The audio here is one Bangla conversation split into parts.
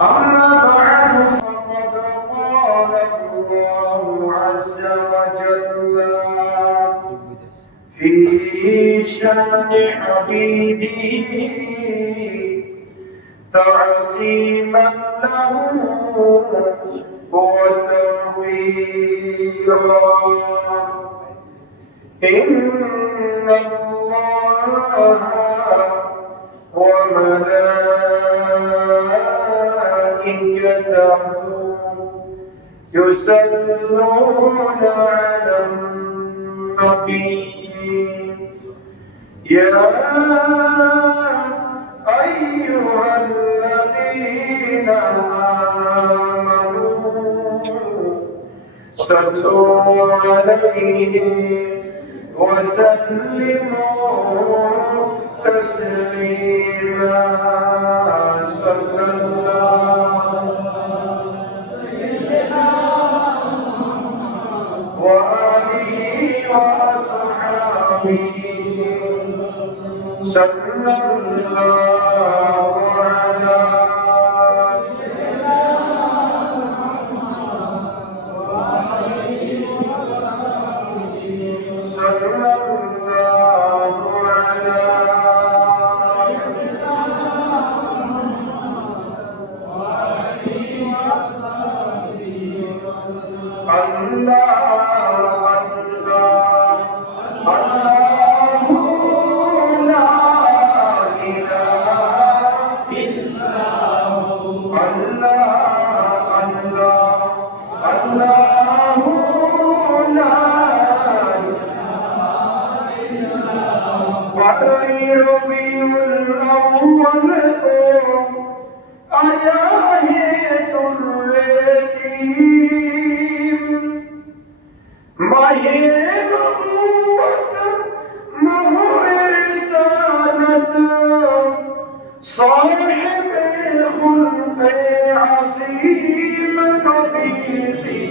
أما بعد فقد قال الله عز وجل في شان حبيبه تعظيما له وتوقيرا إن الله وملائكته يصلون على النبي يا أيها الذين آمنوا صلوا عليه وسلموا تسليما صلى الله وآله وأصحابه صلى الله على صلى الله على ربيع الأول آيات الرتيم ماهر نبوة مهر رسالة صاحب خلق عظيم نبيسي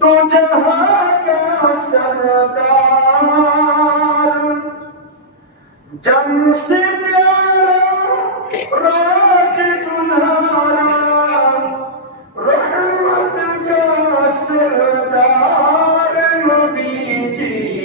तो जहाँ का सरदार जम से प्यारा राज दुल्हारा रहमत का सरदार नबी जी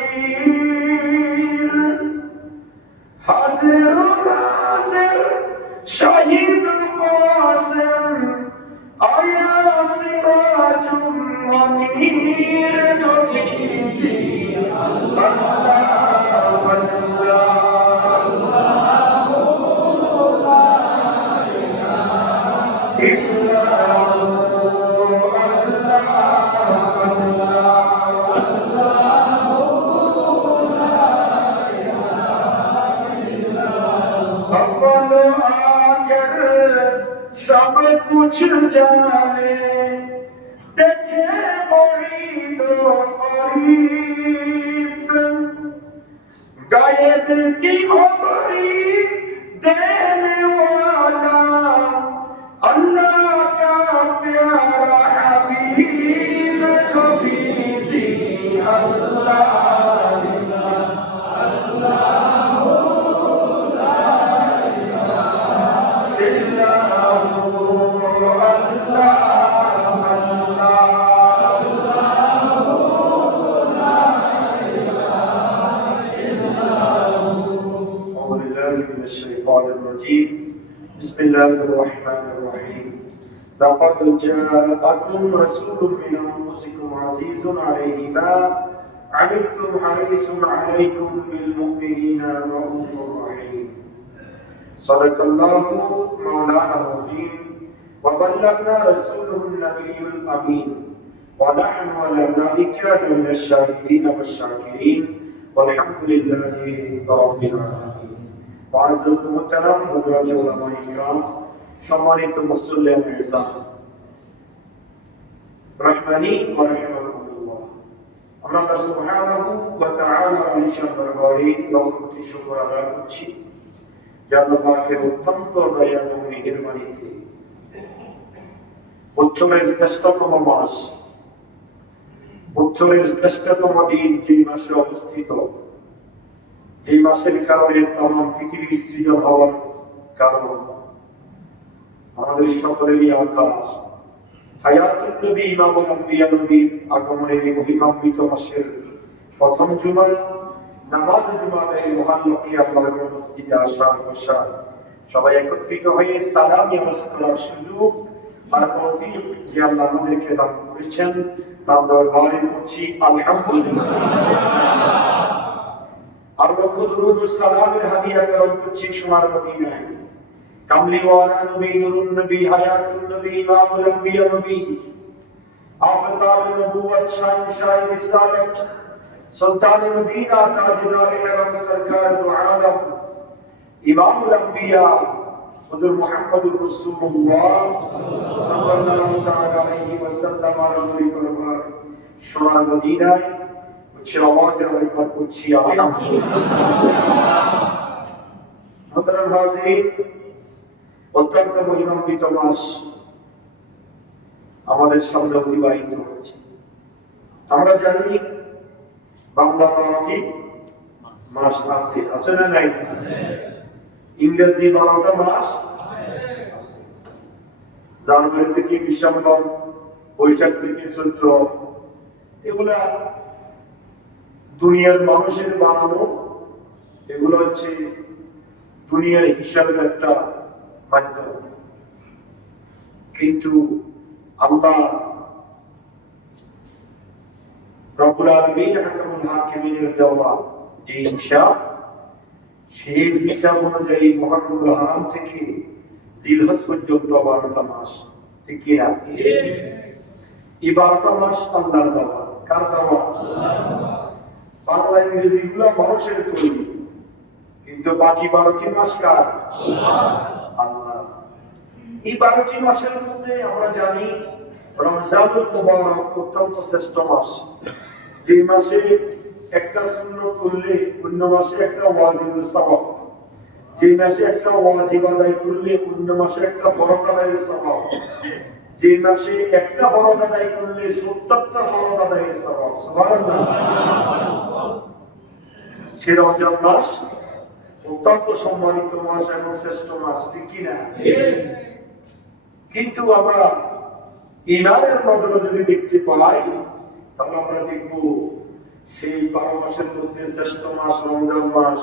तफसीर हाजिर नाजिर शहीद कासिम आया सिराजुम मुनीर नबी जी सब कुछ जाने देखे मुरीदो करीब गायब की खबरी देने वाला अल्लाह का प्यारा हबीब नबी सी अल्लाह بسم الله الرحمن الرحيم لقد جاءكم رسول من أنفسكم عزيز عليه ما عنتم حريص عليكم بالمؤمنين رؤوف رحيم صدق الله مولانا العظيم وبلغنا رسوله النبي الأمين ونحن على ذلك من الشاهدين والشاكرين والحمد لله رب العالمين وعزز المحترم حضرات علماء الكرام সম্মানিত মুসল্লিয়ান ইসলাম রহমানি ওয়া রাহিমাহুল্লাহ আমরা আল্লাহ সুবহানাহু ওয়া তাআলার আলিশান দরবারে লক্ষ কোটি শুকর আদায় করছি যে আল্লাহ পাকের অত্যন্ত দয়া এবং মেহেরবানিতে বছরের শ্রেষ্ঠতম মাস বছরের শ্রেষ্ঠতম দিন যে মাসে অবস্থিত যে মাসের কারণে তমাম পৃথিবীর সৃজন হওয়ার কারণ আমাদের সকলেরই আকাশ হায়াতুন নবী ইমামুল আম্বিয়া নবীর আগমনের মহিমান্বিত মাসের প্রথম জুমা নামাজ জুমার মহান লক্ষ্যে আল্লাহর মসজিদে আসার বসা সবাই একত্রিত হয়ে সালাম ইয়ারস করার সুযোগ আর তৌফিক যে আল্লাহ আমাদেরকে দান করেছেন তার দরবারে করছি আলহামদুলিল্লাহ আর লক্ষ দরুদ ও সালামের হাদিয়া প্রেরণ করছি সোনার মদিনায় কামলি ওয়ালা নবী নুরুন নবী হায়াতুন নবী ইমামুল আম্বিয়া নবী আফতাব নবুয়ত শানশাহ রিসালাত সুলতান মদিনা তাজদার ইহরাম সরকার দু আলম ইমামুল আম্বিয়া হুজুর মুহাম্মদুর রাসূলুল্লাহ সাল্লাল্লাহু তাআলা আলাইহি ওয়াসাল্লাম আর নবী দরবার সোনার মদিনায় উচ্চ আওয়াজে আরেকবার করছি আলহামদুলিল্লাহ মুহতারাম হাজিরিন অত্যন্ত মহিমান্বিত মাস আমাদের সামনে অতিবাহিত হচ্ছে আমরা জানি বাংলা 12টি মাস আছে না নাই ইংরেজি 12টা মাস জানুয়ারি থেকে ডিসেম্বর বৈশাখ থেকে চৈত্র এগুলা দুনিয়ার মানুষের বানানো এগুলো হচ্ছে দুনিয়ার হিসাবের একটা মাধ্যম কিন্তু আল্লাহ রব্বুল আলামিন হাকামুল হাকিমিনের দেওয়া যে হিসাব সেই হিসাব অনুযায়ী মুহররমুল হারাম থেকে জিলহজ পর্যন্ত 12টা মাস ঠিক কি না এই 12টা মাস আল্লাহর দেওয়া কার দেওয়া বাংলা ইংরেজি গুলো মানুষের তৈরি কিন্তু বাকি 12টি মাস কার আল্লাহ এই 12টি মাসের মধ্যে আমরা জানি রমজানুল মুবারক অত্যন্ত শ্রেষ্ঠ মাস যে মাসে একটা সুন্নাত করলে অন্য মাসে একটা ওয়াজিবুল সওয়াব যে মাসে একটা ওয়াজিব আদায় করলে অন্য মাসে একটা ফরজ আদায়ের সওয়াব যে মাসে একটা ফরজ আদায় করলে 70টা ফরজ আদায়ের সওয়াব সুবহানাল্লাহ সে রমজান মাস অত্যন্ত সম্মানিত মাস এবং শ্রেষ্ঠ মাস ঠিক কি না কিন্তু আমরা ঈমানের নজরে যদি দেখতে পাই তাহলে আমরা দেখব সেই 12 মাসের মধ্যে শ্রেষ্ঠ মাস রমজান মাস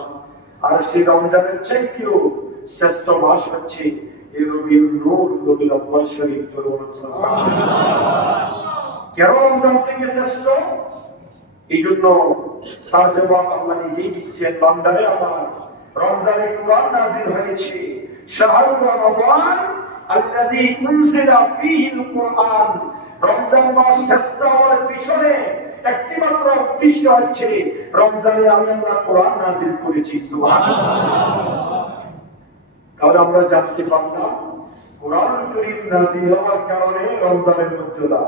আর সেই রমজানের চাইতেও শ্রেষ্ঠ মাস হচ্ছে এই রবিউল নূর রবিউল আউয়াল শরীফ কেন রমজান থেকে শ্রেষ্ঠ এই জন্য তার জবাব আল্লাহ নিজেই দিচ্ছেন বান্দারে আমার রমজানে কুরআন নাযিল হয়েছে শাহরুর রমাদান আল্লাযী উনজিলা ফীহিল কুরআন রমজান মাস শ্রেষ্ঠ হওয়ার পিছনে একটিমাত্র উদ্দেশ্য হচ্ছে রমজানে আমি আল্লাহ কোরআন নাযিল করেছি সুবহানাল্লাহ কারণ আমরা জানতে পারলাম কোরআনুল কারীম নাযিল হওয়ার কারণে রমজানের মর্যাদা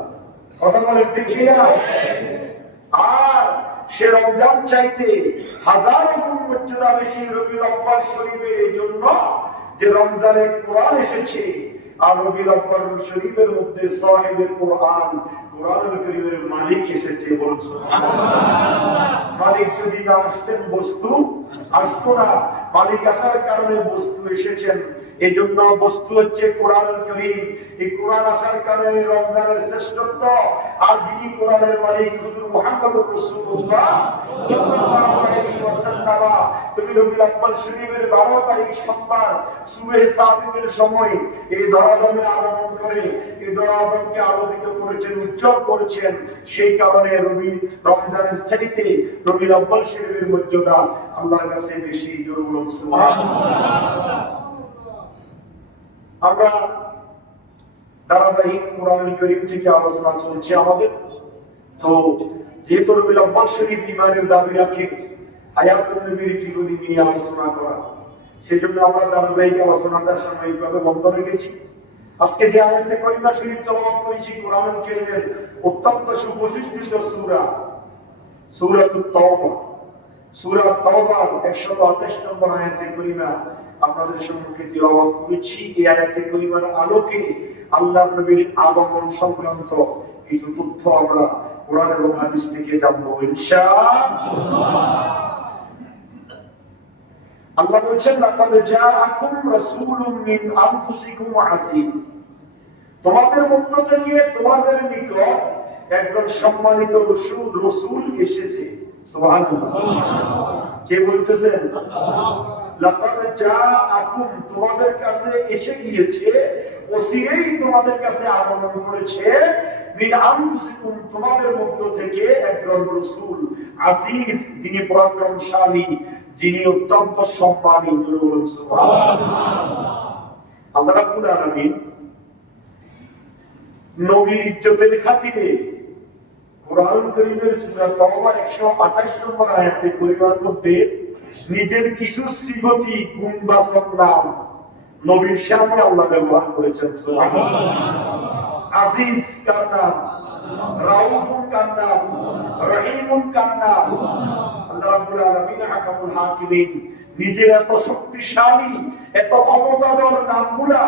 কথা বলেন ঠিক কি না আর সে রমজান চাইতে হাজারো গুণ মর্যাদা বেশি রবিউল আউয়াল শরীফের এই জন্য যে রমজানে কোরআন এসেছে আর রবিউল আউয়াল শরীফের মধ্যে সাহিবুল কোরআন কোরআনুল কারীমের মালিক এসেছে বলুন সুবহানাল্লাহ মালিক যদি না আসতেন বস্তু আসতো না মালিক আসার কারণে বস্তু এসেছেন এই জন্য বস্তু হচ্ছে কোরআনুল কারীম। এই কোরআন আসার কারণে রমজানের শ্রেষ্ঠত্ব। আর যিনি কোরআনের মালিক হুজুর মুহাম্মদুর রাসূলুল্লাহ সাল্লাল্লাহু আলাইহি ওয়াসাল্লাম, তুমি রবিউল আউয়াল শরীফের 12 তারিখ সোমবার সুবহে সাদিকের সময় এই ধরাধামে আগমন করে এই ধরাধামকে আলোকিত করেছেন, উজ্জ্বল করেছেন। সেই কারণে রমজানের চাইতে রবিউল আউয়াল শরীফের মর্যাদা আল্লাহর কাছে বেশি। জোরে বলুন সুবহানাল্লাহ। আমরা ধারাবাহিক কোরআনুল কারীম থেকে আলোচনা চলছে আমাদের। তো যেহেতু রবিউল আউয়াল শরীফ ঈমানের দাবি রাখে আয়াতুন নবীর জীবনী নিয়ে আলোচনা করা, সেজন্য আমরা ধারাবাহিক আলোচনাটা সাময়িকভাবে বন্ধ রেখেছি। আজকে যে আয়াতে কারিমা শরীফ তেলাওয়াত করেছি কোরআনুল কারীমের অত্যন্ত সুপ্রতিষ্ঠিত সূরা সূরাতুত তাওবা। সূরা তাওবার 128 নম্বর আয়াতে কারিমা আপনাদের সম্মুখে তেলাওয়াত করেছি। এই আয়াতে কারিমার আলোকে আল্লাহর নবীর আগমন সংক্রান্ত কিছু তথ্য আমরা কোরআন এবং হাদিস থেকে জানবো ইনশাআল্লাহ। আল্লাহ বলেন, লাকাদ জাআকুম রাসূলুম মিন আনফুসিকুম আজিজ। তোমাদের মধ্য থেকে তোমাদের নিকট একজন সম্মানিত রাসূল এসেছে। সুবহানাল্লাহ। কে বলতেছেন? লাকাদ জাআকুম, তোমাদের কাছে এসে গিয়েছে, ওসিরেই তোমাদের কাছে আগমন করেছে, মিন আনফুসিকুম, তোমাদের মধ্য থেকে একজন রাসূল, আজিজ, যিনি পরাক্রমশালী, যিনি অত্যন্ত সম্মানী। সুবহানাল্লাহ। আল্লাহ রাব্বুল আলামিন নবীর ইজ্জতের খাতিরে কোরআন কারীমের সূরা তাওবার 128 নম্বর আয়াতে কারিমার মধ্যে নিজের কিছু সিফতি গুণবাচক নাম নবীর সামনে আল্লাহ ব্যবহার করেছেন। সুবহানাল্লাহ। আজিজ কার নাম, রাউফুন কার নাম, রহিমুন কার নাম। আল্লাহ রাব্বুল আলামিন হাকামুল হাকিমিন, নিজের এত শক্তিশালী এত ক্ষমতাধর নামগুলা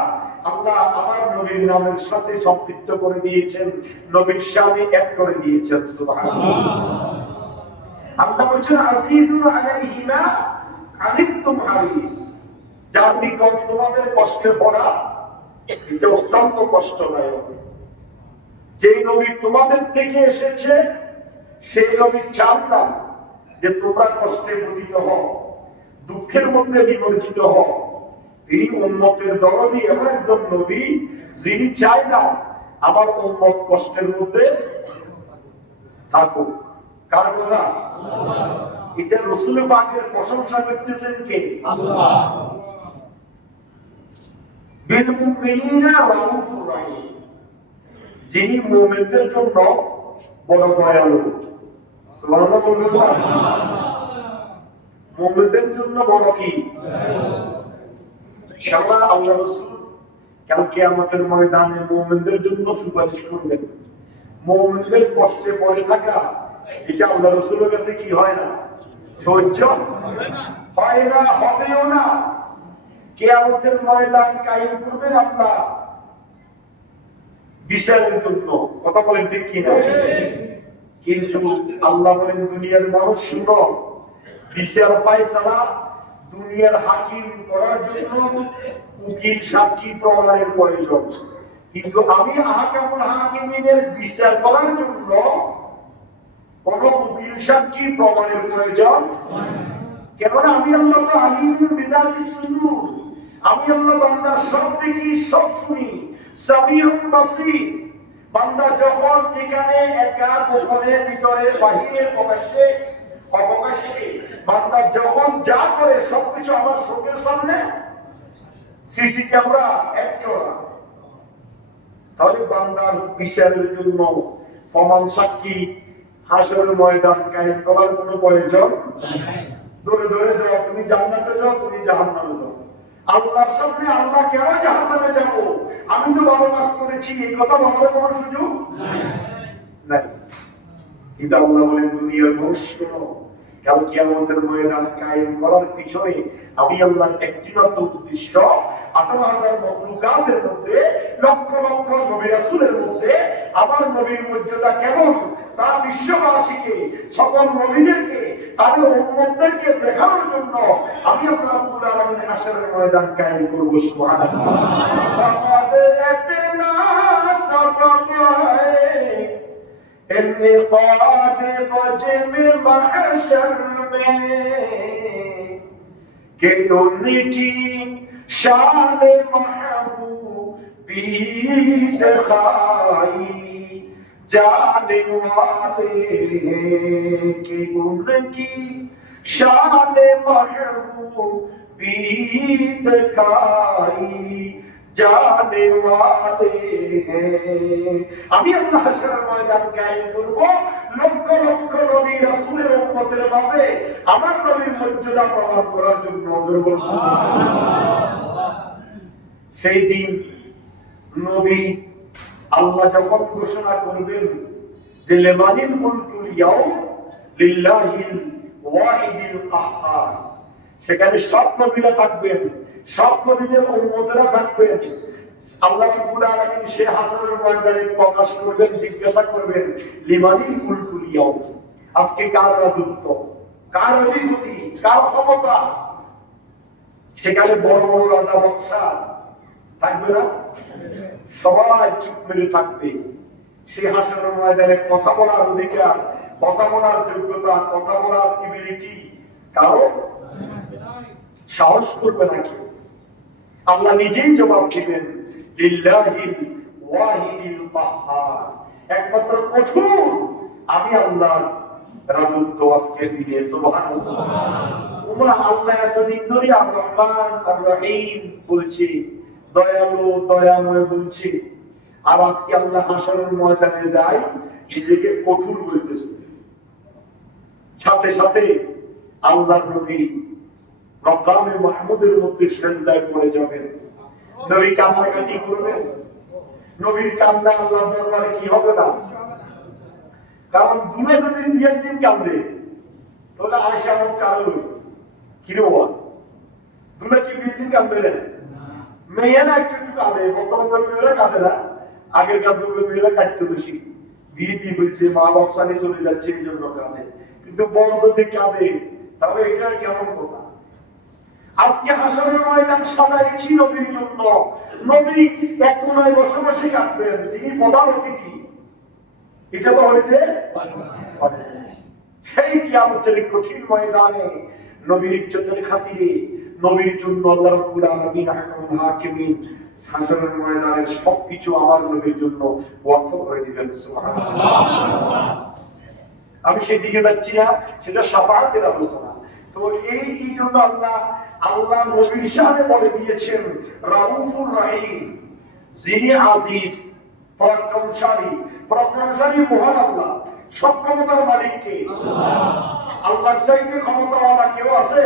আল্লাহ আমার নবীর নামের সাথে সম্পৃক্ত করে দিয়েছেন, নবীর সাথে এক করে দিয়েছেন। সুবহানাল্লাহ। আল্লাহ বলেন, আজিজুন আলাইহি মা আনিতুম হারিস, যার নিকট তোমাদের কষ্টে পড়া এটা অত্যন্ত কষ্টদায়ক। যে নবী তোমাদের থেকে এসেছে সেই নবী চান না যে তোমরা কষ্টে পতিত হও, দুঃখের মধ্যে নিমজ্জিত হও। তিনি উম্মতের দরদি এমন একজন নবী যিনি চায় না আমার উম্মত কষ্টের মধ্যে থাকুক। কার কথা? এটা রাসূল পাকের প্রশংসা করতেছেন কে? আল্লাহ। বিল মুমিনিনা রাউফুর রহিম, যিনি মুমিনদের জন্য বড় দয়ালু। সুবহানাল্লাহ বলুন। মুমিনদের জন্য বড় কি? ইনশাআল্লাহ আল্লাহ রাসূল কাল কিয়ামতের ময়দানে মুমিনদের জন্য সুপারিশ করবেন। মুমিনদের কষ্টে পড়ে থাকা এটা আল্লাহ রাসূলের কাছে কি হয় না? সহ্য হয় না, হবেও না। কিয়ামতের ময়দান কায়েম করবেন আল্লাহ বিচারের জন্য। কথা বলেন ঠিক কি না? কিন্তু আল্লাহ বলেন, দুনিয়ার মানুষ শুনো, বিচার ফায়সালা দুনিয়ার হাকিম করার জন্য উকিল সাক্ষী প্রমাণের প্রয়োজন, কিন্তু আমি আহকামুল হাকিমিনের বিচার করার জন্য কোন উকিল সাক্ষী প্রমাণের প্রয়োজন। কেননা আমি আল্লাহ তো আলিমুল বিদাতিস সুদূর, আমি আল্লাহ বান্দার সব দেখি, সব শুনি। সামিউন বাসীর, বান্দা যখন যেখানে একা, গোপনে, ভিতরে, বাহিরে, প্রকাশ্যে, অপ্রকাশ্যে, বান্দা যখন যা করে সবকিছু আমার চোখের সামনে, সিসি ক্যামেরা এক করা। তাহলে বান্দার বিচারের জন্য প্রমাণ সাক্ষী হাসরের ময়দান কায়েম করার কোনো প্রয়োজন নাই। ধরে ধরে যাও, তুমি জান্নাতে যাও, তুমি জাহান্নামে যাও। আল্লাহর সামনে আল্লাহ কেন জাহান্নামে যাব? আমি তো ভালো কাজ করেছি, এই কথা বলার কোনো সুযোগ নাই। কিন্তু আল্লাহ বলেন, দুনিয়ার মানুষ শোনো, কাল কিয়ামতের ময়দান কায়েম করার পিছনে আমি আল্লাহর একটিমাত্র উদ্দেশ্য 18,000 মাখলুকাতের মধ্যে, লক্ষ লক্ষ নবী রাসূলের মধ্যে আমার নবীর মর্যাদা কেমন তার বিশ্ববাসীকে, সকল নবীদেরকে, তাদের উম্মতদেরকে দেখানোর জন্য আমি আল্লাহ রাব্বুল আলামিন হাশরের ময়দান কায়েম করব। সুবহানাল্লাহ। ফাকাদ আতনা সাবাব इनक़ाद वजब महशर में कि उनकी शान महबूबी दिखाई जाने वाले हैं कि उनकी शान महबूबी दिखाई जाने वाले हैं। আমি আল্লাহ হাশরের ময়দান কায়েম করব, লক্ষ লক্ষ নবী রাসূলের উম্মতের মাঝে আমার নবীর মর্যাদা প্রমাণ করার জন্য। সেই দিন নবী আল্লাহ যখন ঘোষণা করবেন যে লিমানিল মুলকুল ইয়াউম লিল্লাহিল ওয়াহিদিল কাহ্হার, সেখানে সব নবীরা থাকবেন, সব নবীদের উম্মতেরা থাকবেন। আল্লাহ রাব্বুল আলামিন সেই হাশরের ময়দানে প্রকাশ করবেন, জিজ্ঞাসা করবেন লিমানিল মুলকুল ইয়াউম, আজকে কার রাজত্ব, কার অধিপতি, কার ক্ষমতা। সেখানে বড় বড় রাজা বাদশা থাকবে না, সবাই চুপ মেরে থাকবে। সেই হাশরের ময়দানে কথা বলার অধিকার, কথা বলার যোগ্যতা, কথা বলার এবিলিটি কারো সাহস করবে না কেউ। আল্লাহ নিজেই জবাব দিবেন লিল্লাহিল ওয়াহিদিল কাহ্হার, একমাত্র কঠোর আমি আল্লাহর রাজত্ব আজকের দিনে। সুবহানাল্লাহ। ওমা আল্লাহ এতদিন ধরে আর রহমান আর রহিম বলছে, দয়ালু দয়াময় বলছে, আর আজকে আল্লাহ হাশরের ময়দানে যায় নিজেকে কঠোর বলতেছে। সাথে সাথে আল্লাহর নবী মাকামে মাহমুদের মধ্যে সিজদায় পড়ে যাবেন, নবী কান্নাকাটি করবেন। নবীর কান্না আল্লাহর দরবারে কি হবে না? কারণ দূরে যদি বিয়ের দিন কান্দে তাহলে আয়সা মুখ কালো কি রে বাবা, দূরে কি বিয়ের দিন কান্দবে না? মেয়েরা একটু একটু কাঁদে, বর্তমান মেয়েরা কাঁদে না, আগের কাজগুলো মেয়েরা কাঁদতে বেশি। বিয়ে দিয়ে বলছে মা বাপসানি চলে যাচ্ছে এই জন্য কাঁদে, কিন্তু বড় যদি কাঁদে তাহলে এটা কেমন কথা? আজকে হাশরের ময়দান সাজাইছি নবীর জন্য। নবী এক কোনায় বসে বসে কাঁদবেন, তিনি প্রধান অতিথি, এটা তো হইতে পারে। সেই কিয়ামতের কঠিন ময়দানে নবীর ইজ্জতের খাতিরে, নবীর জন্য আল্লাহ রাব্বুল আলামিন হাকামুল হাকিমিন হাশরের ময়দানের সবকিছু আমার নবীর জন্য ওয়াকফ করে দিবেন। সুবহানাল্লাহ। আমি সেদিকে যাচ্ছি না, সেটা শাফাআতের আলোচনা। তো এই জন্য আল্লাহ নবীর শানে বলে দিয়েছেন রাউফুর রহিম, যিনি আজিজ, পরাক্রমশালী মহান আল্লাহ, সব ক্ষমতার মালিক কে? আল্লাহর চাইতে ক্ষমতাওয়ালা কেউ আছে?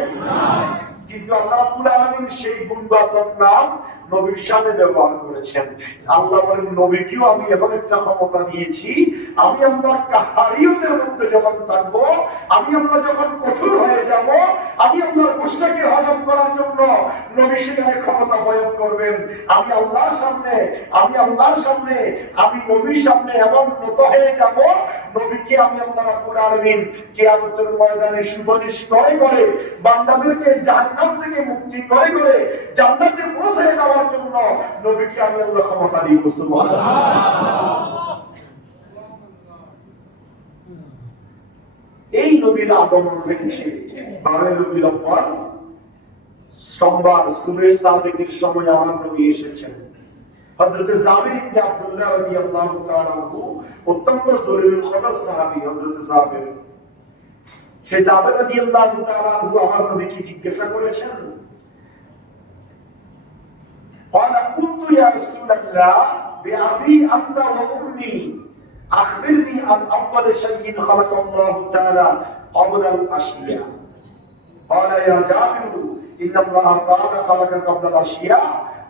কিন্তু আল্লাহ রাব্বুল আলামিন সেই গুণবাচক নাম নবীর শানে ব্যবহার করেছেন। আল্লাহ বলেন নবীকেও আমি এমন একটা ক্ষমতা দিয়েছি, আমি আল্লাহর কাহারিয়তের মধ্যে যখন থাকবো, আমি আল্লাহ যখন কঠোর হয়ে যাব, আমি আল্লাহর গোশটাকে হজম করার জন্য নবী সেখানে ক্ষমতা প্রয়োগ করবেন। আমি আল্লাহর সামনে আমি নবীর সামনে এমন নত হয়ে যাব, নবীকে আমি আল্লাহ রাব্বুল আলামিন কিয়ামতের ময়দানে সুপারিশ করে করে বান্দাদেরকে জাহান্নাম থেকে মুক্তি করে করে জান্নাতে পৌঁছে দেওয়ার জন্য নবীকে আমি আল্লাহ ক্ষমতা দিব। সুবহানাল্লাহ। এই নবীর আগমন হয়েছে 12 রবিউল আউয়াল সোমবার সুবহে সাদিকের সময় আমার নবী এসেছেন। হযরত জাবির ইবনে আব্দুল্লাহ রাদিয়াল্লাহু তাআলা আনহু অত্যন্ত জলিলুল কদর সাহাবী। হযরত জাবির, সে জাবির রাদিয়াল্লাহু তাআলা আনহু আমার নবীকে জিজ্ঞাসা করেছেন, قال قلت يا رسول الله بأبي أنت وأمي أخبرني عن أول شيء خلق الله تعالى قبل الأشياء. قال يا جابر إن الله تعالى خلق قبل الأشياء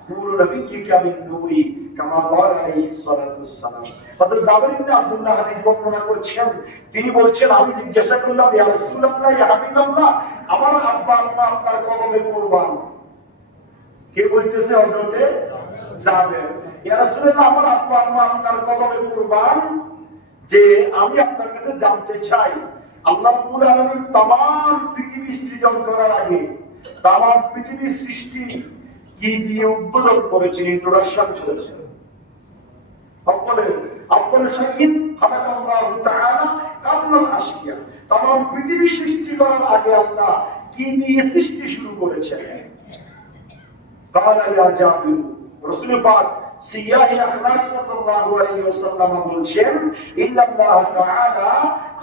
نور نبيك من نوري كما قال عليه الصلاة والسلام. হযরত জাবির ইবনে আব্দুল্লাহ হাদিস বর্ণনা করেছেন, তিনি বলছেন আমি জিজ্ঞাসা করলাম ইয়া রাসূলুল্লাহ ইয়া হাবিবাল্লাহ, আমার আব্বা আম্মা আপনার কদমে কুরবান। কে বলতেছে? হযরত জাবির। ইয়া রাসূলুল্লাহ, আমার আব্বা আম্মা আপনার কদমে কুরবান। যে আমি আপনার কাছে জানতে চাই আল্লাহ রাব্বুল আলামিন তামাম পৃথিবী সৃজন করার আগে তামাম পৃথিবীর সৃষ্টি কি দিয়ে উদ্বোধন করেছেন, ইন্ট্রোডাকশন করেছেন। আব্বাল শাইইন খালাকাল্লাহু তাআলা কাবলাল আশিয়া, তামাম পৃথিবী সৃষ্টি করার আগে আল্লাহ কি দিয়ে সৃষ্টি শুরু করেছেন। কালা ইয়া জাবির, রাসূল পাক সিয়াহে আখলাক সাল্লাল্লাহু আলাইহি ওয়াসাল্লাম বলছেন, ইন্নাল্লাহ তাআলা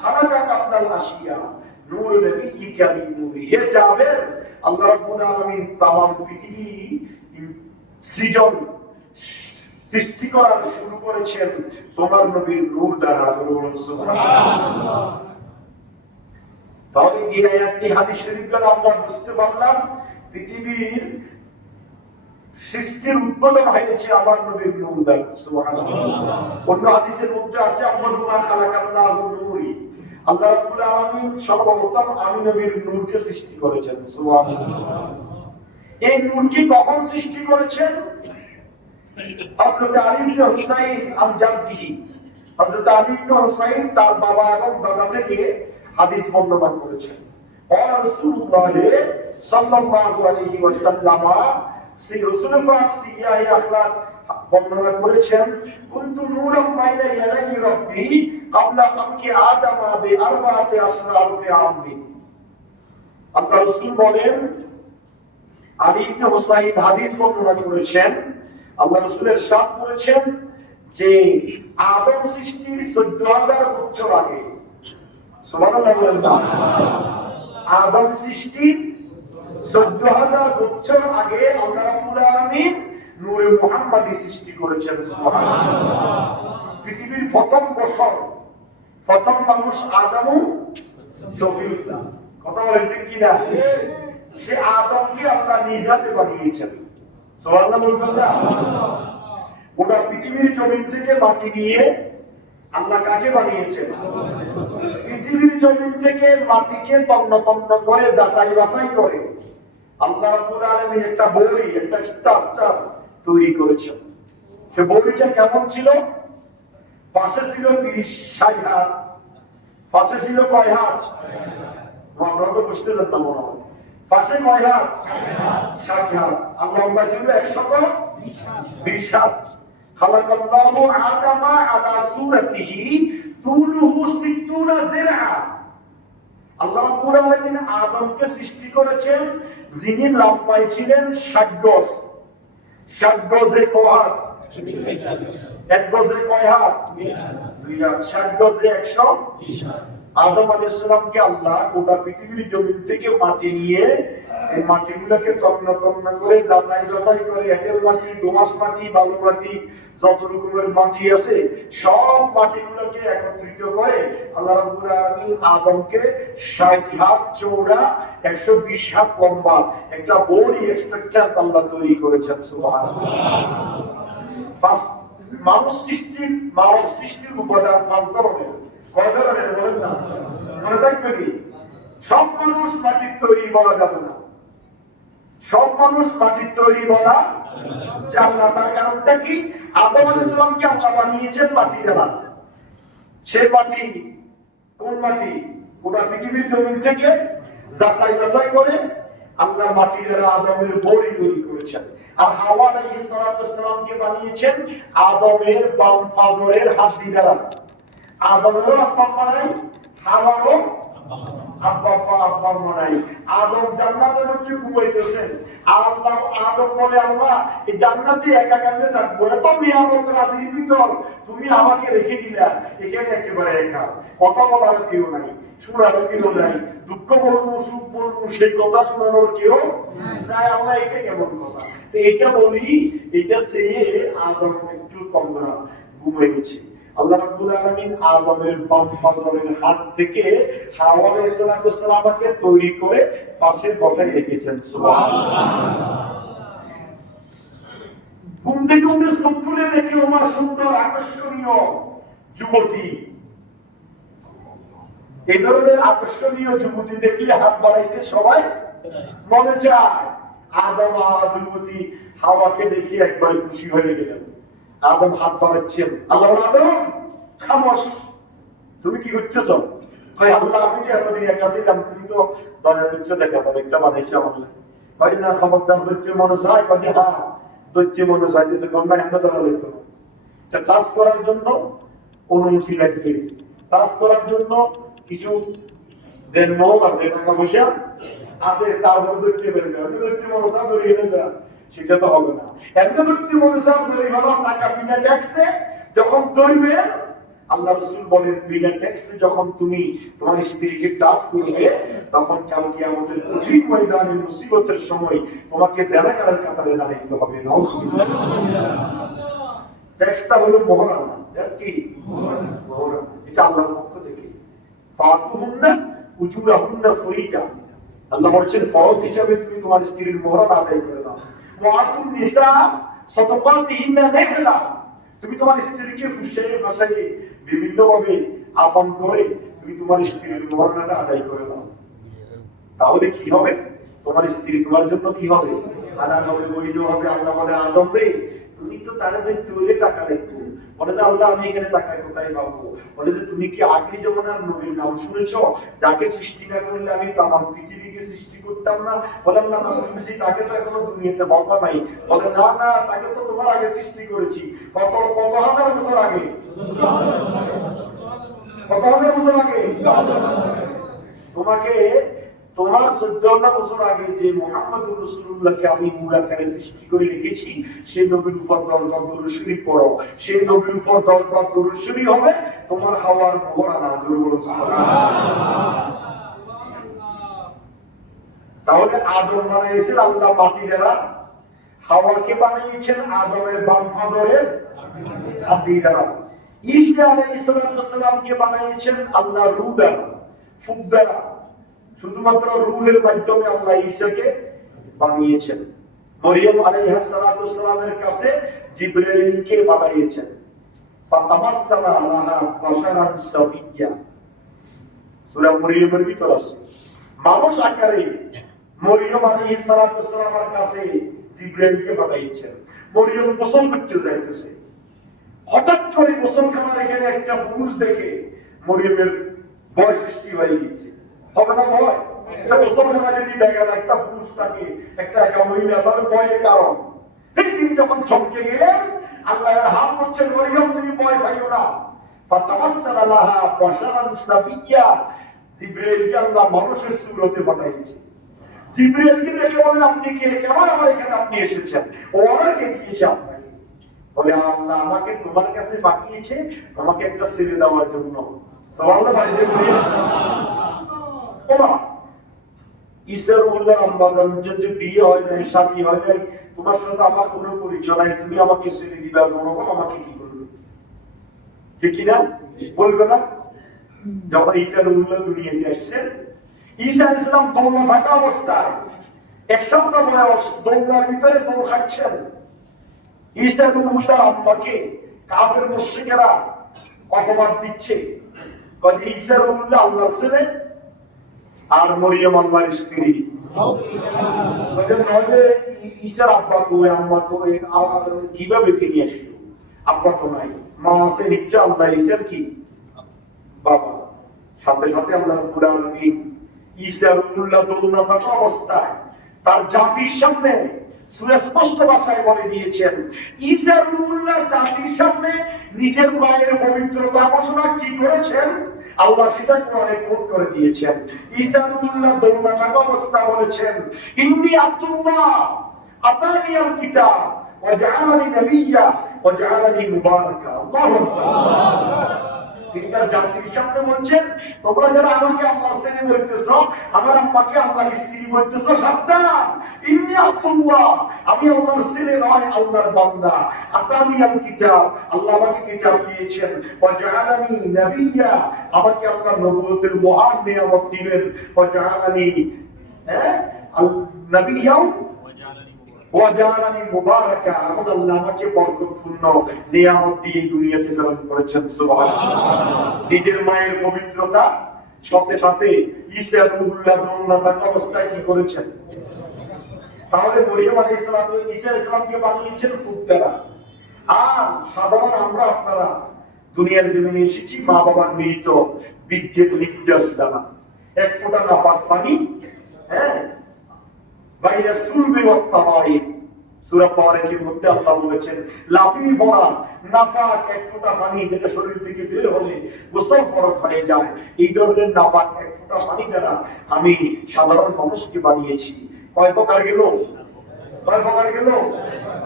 খালাকা কাবলাল আশিয়া নূর নবিয়্যিকা মিন নূরি। হে জাবির, আল্লাহ রাব্বুল আলামিন তামাম পৃথিবী সৃজন সৃষ্টি করা শুরু করেছেন তোমার নবীর নূর দ্বারা। বলুন সুবহানাল্লাহ। তাহলে এই আয়াতটি হাদিস শরীফ দ্বারা আমরা বুঝতে পারলাম পৃথিবীর সৃষ্টির উদ্বোধন হয়েছে আমার নবীর নূর দ্বারা। সুবহানাল্লাহ। অন্য হাদিসের মধ্যে আছে আম্মাহুমা খালাকাল্লাহু নূরি, আল্লাহ রাব্বুল আলামিন সর্বপ্রথম আমি নবীর নূরকে সৃষ্টি করেছেন। সুবহানাল্লাহ। এই নূরকে কখন সৃষ্টি করেছেন? হযরত আলী ইবনে হুসাইন আম-জাদ্দিহি, হযরত আলী ইবনে হুসাইন তার বাবা এবং দাদা থেকে হাদিস বর্ণনা করেছেন। ওয়া রাসূলুল্লাহ সাল্লাল্লাহু আলাইহি ওয়াসাল্লাম, সেই রাসূল পাক সিয়াহে আখলাক বর্ণনা করেছেন, কুনতু নূরাম বাইনা ইয়াদাই রাব্বি ক্বাবলা খালকি আদম বি 14,000 আম। আল্লাহ রাসূল বলেন, আলী ইবনে হুসাইন হাদিস বর্ণনা করেছেন, আল্লাহ রাসূল ইরশাদ করেছেন যে আদম সৃষ্টির 14,000 বছর আগে, সুবহানাল্লাহ, আদম সৃষ্টির 14,000 বছর আগে আল্লাহ রাব্বুল আলামিন নূরে মুহাম্মাদি সৃষ্টি করেছেন। সুবহানাল্লাহ। পৃথিবীর প্রথম বছর প্রথম মানুষ আদম সফিউল্লাহ, কথা বলেন ঠিক কিনা? সে আদমকে আল্লাহ নিজ হাতে বানিয়েছেন। সুবহানাল্লাহ। গোটা পৃথিবীর জমিন থেকে মাটি নিয়ে আল্লাহ কাকে বানিয়েছেন? পৃথিবীর জমিন থেকে মাটিকে তন্ন তন্ন করে যাচাই বাছাই করে আল্লাহ রাব্বুল আলামিন একটা বড়ি, একটা স্ট্রাকচার তৈরি করেছেন। সে বড়িটা কেমন ছিল? পাশে ছিল 30-60 হাত, পাশে ছিল কয় হাত? আমরা তো বুঝতে পারতাম না। পাশে কয় হাত? 60 হাত। আর লম্বা ছিল 120 হাত। খালাকাল্লাহু আদামা আলা সূরাতিহি তুলুহু 60 যিরআ। আল্লাহ রাব্বুল আলামিন আদমকে সৃষ্টি করেছেন যিনি লম্বাই ছিলেন 60 গজ। 60 গজে কয় হাত? 1 গজে কয় হাত? 2 হাত। 60 গজে 120 হাত। আদম আলাইহিস সালামকে আল্লাহ গোটা পৃথিবীর জমিন থেকে মাটি নিয়ে এই মাটিগুলোকে তন্ন তন্ন করে যাচাই বাছাই করে এঁটেল মাটি, দোআঁশ মাটি, বালু মাটি, যত রকমের মাটি আছে সব মাটিগুলোকে একত্রিত করে আল্লাহ রাব্বুল আলামিন আদমকে 60 হাত চওড়া 120 হাত লম্বা একটা বড়ি স্ট্রাকচার আল্লাহ তৈরি করেছেন। সুবহানাল্লাহ। মানব সৃষ্টির উপাদান 5 ধরনের। কয় ধরনের বলেন না? মনে থাকবে কি? সব মানুষ মাটির তৈরি বলা যাবে না, সব মানুষ মাটির তৈরি বলা যাবে না। তার কারণটা কি? আদম আলাইহিস সালামকে আল্লাহ বানিয়েছেন মাটি দ্বারা। সে মাটি কোন মাটি? গোটা পৃথিবীর জমিন থেকে যাচাই বাছাই করে আল্লাহ মাটি দ্বারা আদমের বডি তৈরি করেছেন। আর হাওয়া আলাইহিস সালামকে বানিয়েছেন আদমের বাম ফাজরের হাড্ডি দ্বারা। আদমেরও আব্বা আম্মা নাই, হাওয়ারও আব্বা আম্মা নাই। আদম জান্নাতের মধ্যে ঘুমাইতেছেন। আল্লাহ আদম বলে, আল্লাহ এই জান্নাতে একা কেমনে থাকবো? এত নিয়ামত রাজির ভিতর তুমি আমাকে রেখে দিলা, এখানে একেবারে একা, কথা বলার কেউ নাই, শোনার কেউ নাই, দুঃখ বলবো সুখ বলবো সেই কথা শোনানোর কেউ নাই। আল্লাহ এটা কেমন কথা? তো এটা বলি, এটা সে আদম একটু তন্দ্রা ঘুমাইছে। আল্লাহ রাব্বুল আলামিন আদমের বাম ফাজরের হাত থেকে হাওয়া আলাইহিস সালামকে তৈরি করে পাশে বসাই রেখেছেন। সুবহানাল্লাহ। ঘুম থেকে উঠে চোখ খুলে দেখে ওমা সুন্দর আকর্ষণীয় যুবতী। এই ধরনের আকর্ষণীয় যুবতী দেখলে হাত বাড়াইতে সবাই মনে চায়। আদম আর যুবতী হাওয়াকে দেখে একবার খুশি হয়ে গেলেন। আদম হাত বাড়াচ্ছেন, আল্লাহ আদম খামোশ, তুমি কি করতেছো? ভাই আল্লাহ আমি তো এতদিন একা ছিলাম, তুমি তো দয়া করছো, দেখা যাবে একটা বানাইছে আমার ভাই না খবরদার দৈত্য মানুষ হয়, কাজে হ্যাঁ দৈত্য মানুষ হইতেছে গঙ্গা এমন ধরা হইতো এটা কাজ করার জন্য অনুমতি লাগবে, কাজ করার জন্য কিছু দেন মত আছে, টাকা পয়সা আছে, তারপর দৈত্য বেরবে, দৈত্য মানুষ ধরিয়ে নেবে সেটা তো হবে না। একদম দৈত্য মানুষ ধরে ভালো টাকা বিনা ট্যাক্সে যখন ধরবে, আল্লাহ রাসূল বলেন বিনা ট্যাক্সে যখন তুমি তোমার স্ত্রীকে টাচ করবে, তখন কাল কিয়ামতের কঠিন ময়দানে মুসিবতের সময় তোমাকে জানাকারের কাতারে দাঁড়াইতে হবে। নাউজুবিল্লাহ। ট্যাক্সটা হলো মোহরানা, ট্যাক্স কি মোহরানা, এটা আল্লাহর পক্ষ থেকে। ফাতুহুন্না উজুরাহুন্না ফরিদা, আল্লাহ বলেন ফরজ হিসাবে তুমি তোমার স্ত্রীর মোহরানা আদায় করে দাও। ওয়াতুন নিসা সাদাকাতিহিন্না নিহলা, তুমি তোমার স্ত্রীকে ফুসিয়ে ফাঁসাইয়ে বিভিন্ন ভাবে আপন করে তুমি তোমার স্ত্রীর মোহরানাটা আদায় করে দাও। তাহলে কি হবে? তোমার স্ত্রী তোমার জন্য কি হবে? হালাল হবে, বৈধ হবে। আল্লাহ বলে আদম রে তুমি তো তাদের তৈরি টাকা দেখো, বলে যে আল্লাহ আমি এখানে টাকা কোথায় পাবো? বলে যে তুমি কি আখরি জমানার নবীর নাম শুনেছো যাকে সৃষ্টি না করলে আমি তামাম পৃথিবীকে সৃষ্টি করতাম না? বলে আল্লাহ নাম শুনেছি, তাকে তো এখনো দুনিয়াতে বলা নাই। বলে না না, তাকে তো তোমার আগে সৃষ্টি করেছি। কত কত হাজার বছর আগে, কত হাজার বছর আগে তোমাকে, তোমার 14 বছর আগে যে মুহাম্মদুর রাসূলুল্লাহকে আমি মূল আকারে সৃষ্টি করে রেখেছি, সেই নবীর উপর দরকার দরুদ শরীফ পড়ো, সেই নবীর উপর দরকার দরুদ শরীফ হবে তোমার হাওয়ার মোহরানা। তাহলে আদম বানিয়েছেন আল্লাহ মাটি দ্বারা, হাওয়াকে বানিয়েছেন আদমের বাম ফাদরের হাড্ডি দ্বারা, ঈসা আলাইহিস সালামকে বানিয়েছেন আল্লাহ রূহ দ্বারা, ফুক দ্বারা। শুধুমাত্র রূহের মাধ্যমে আল্লাহ ঈসাকে বানিয়েছেন। মরিয়ম আলাইহিস সালামের কাছে জিবরাইলকে পাঠিয়েছেন। ফাতামাসসালা লাহা বাশারান সাবিয়্যা, সূরা মরিয়মের ভিতর আছে মানুষ আকারে মরিয়ম আলাইহিস সালামের কাছে জিবরাইলকে পাঠিয়েছেন। মরিয়ম গোসল করতে যাইতেছে, হঠাৎ করে গোসলখানার এখানে একটা পুরুষ দেখে মরিয়মের ভয় সৃষ্টি হয়ে গেছে। হবে না ভয়? একটা গোসলখানা যদি দেখা যায় একটা পুরুষ থাকে, একটা একা মহিলা, তাহলে ভয়ের কারণ। তিনি যখন চমকে গেলেন, আল্লাহ হাত করছেন মরিয়ম তুমি ভয় পাইও না। ফাতামাসসালা লাহা বাশারান সাবিয়্যা, জিবরাইলকে আল্লাহ মানুষের সূরতে পাঠিয়েছে। জিবরাইলকে দেখে বলেন আপনি কে, কেন আমার এখানে আপনি এসেছেন? ও আমাকে দিয়েছে আপনাকে। বলে আল্লাহ আমাকে তোমার কাছে পাঠিয়েছে তোমাকে একটা ছেলে দেওয়ার জন্য। সুবহানাল্লাহ। বাড়িতে বলি ওমা ইসরাউল্লাহ আম্মাজান যদি বিয়ে হয় না, শাদী হয় না, তোমার সাথে আমার কোনো পরিচয় নাই, তুমি আমাকে ছেলে দিবা, জনগণ আমাকে কি করবে? ঠিক কি না? বলবে না? যখন ইসরাউল্লাহ দুনিয়াতে আসছেন, ঈসা আলাইহিস সালাম দোলনা থাকা অবস্থায় 1 সপ্তাহ বয়স দোলনার ভিতরে দোল খাচ্ছেন। ইসরাউল্লাহ আম্মাকে কাফের মুশরিকেরা অপবাদ দিচ্ছে, বলে ইসরাউল্লাহ আল্লাহর ছেলে আর মরিয়ম আল্লাহর স্ত্রী। ঈসার আব্বা কই, আম্মা কই, কিভাবে তিনি আসলো? আব্বা তো নাই, মা আছে নিশ্চয়, আল্লাহ ঈসার কি বাবা। সাথে সাথে আল্লাহ রাব্বুল আলামিন ঈসাউল্লাহ দোলনা থাকা অবস্থায় তার জাতির সামনে সুস্পষ্ট ভাষায় বলে দিয়েছেন, ঈসাউল্লাহ জাতির সামনে নিজের মায়ের পবিত্রতা ঘোষণা কি করেছেন আল্লাহ সেটা কোরআনে কোট করে দিয়েছেন। ঈসাউল্লাহ দোলনা থাকা অবস্থায় বলেছেন, ইন্নী আব্দুল্লাহ আতানিয়াল কিতাব ওয়া জাআলানি নাবিয়্যা ওয়া জাআলানি মুবারাকা। আল্লাহু আকবার। তার জাতির সামনে বলছেন, তোমরা যারা আমাকে আল্লাহর ছেলে বলতেছো, আমার আম্মাকে আল্লাহর স্ত্রী বলতেছো, সাবধান, ইন্নী আব্দুল্লাহ, আমি আল্লাহর ছেলে নয়, আল্লাহর বান্দা। আতানিয়াল কিতাব, আল্লাহ আমাকে কিতাব দিয়েছেন। ওয়া জাআলানি নাবিয়্যা, আমাকে আল্লাহ নবুয়তের মহান নিয়ামত দিবেন। ওয়া জাআলানি নাবিয়্যা ওয়া জাআলানি মুবারাকা, এবং আল্লাহ আমাকে বরকতপূর্ণ নিয়ামত দিয়ে দুনিয়াতে প্রেরণ করেছেন। সুবহানাল্লাহ। নিজের মায়ের পবিত্রতা সাথে সাথে ঈসাউল্লাহ দোলনা থাকা অবস্থায় কি করেছেন? তাহলে মরিয়ম আলাইহিস সালাম ঈসা আলাইহিস সালামকে বানিয়েছেন ফুক দ্বারা। আর সাধারণ আমরা আপনারা দুনিয়ার জমিনে এসেছি মা বাবার মিলিত বীর্যের নির্যাস দ্বারা। এক ফোঁটা নাপাক পানি, হ্যাঁ, বাইরে সুলবি ওয়াত্তারাইব, সূরা তারিকের মধ্যে আল্লাহ বলেছেন লাফি ভরা নাপাক এক ফোঁটা পানি যেটা শরীর থেকে বের হলে গোসল ফরজ হয়ে যায়, এই ধরনের নাপাক এক ফোঁটা পানি দ্বারা আমি সাধারণ মানুষকে বানিয়েছি। কয় প্রকার গেল? কয় প্রকার গেল?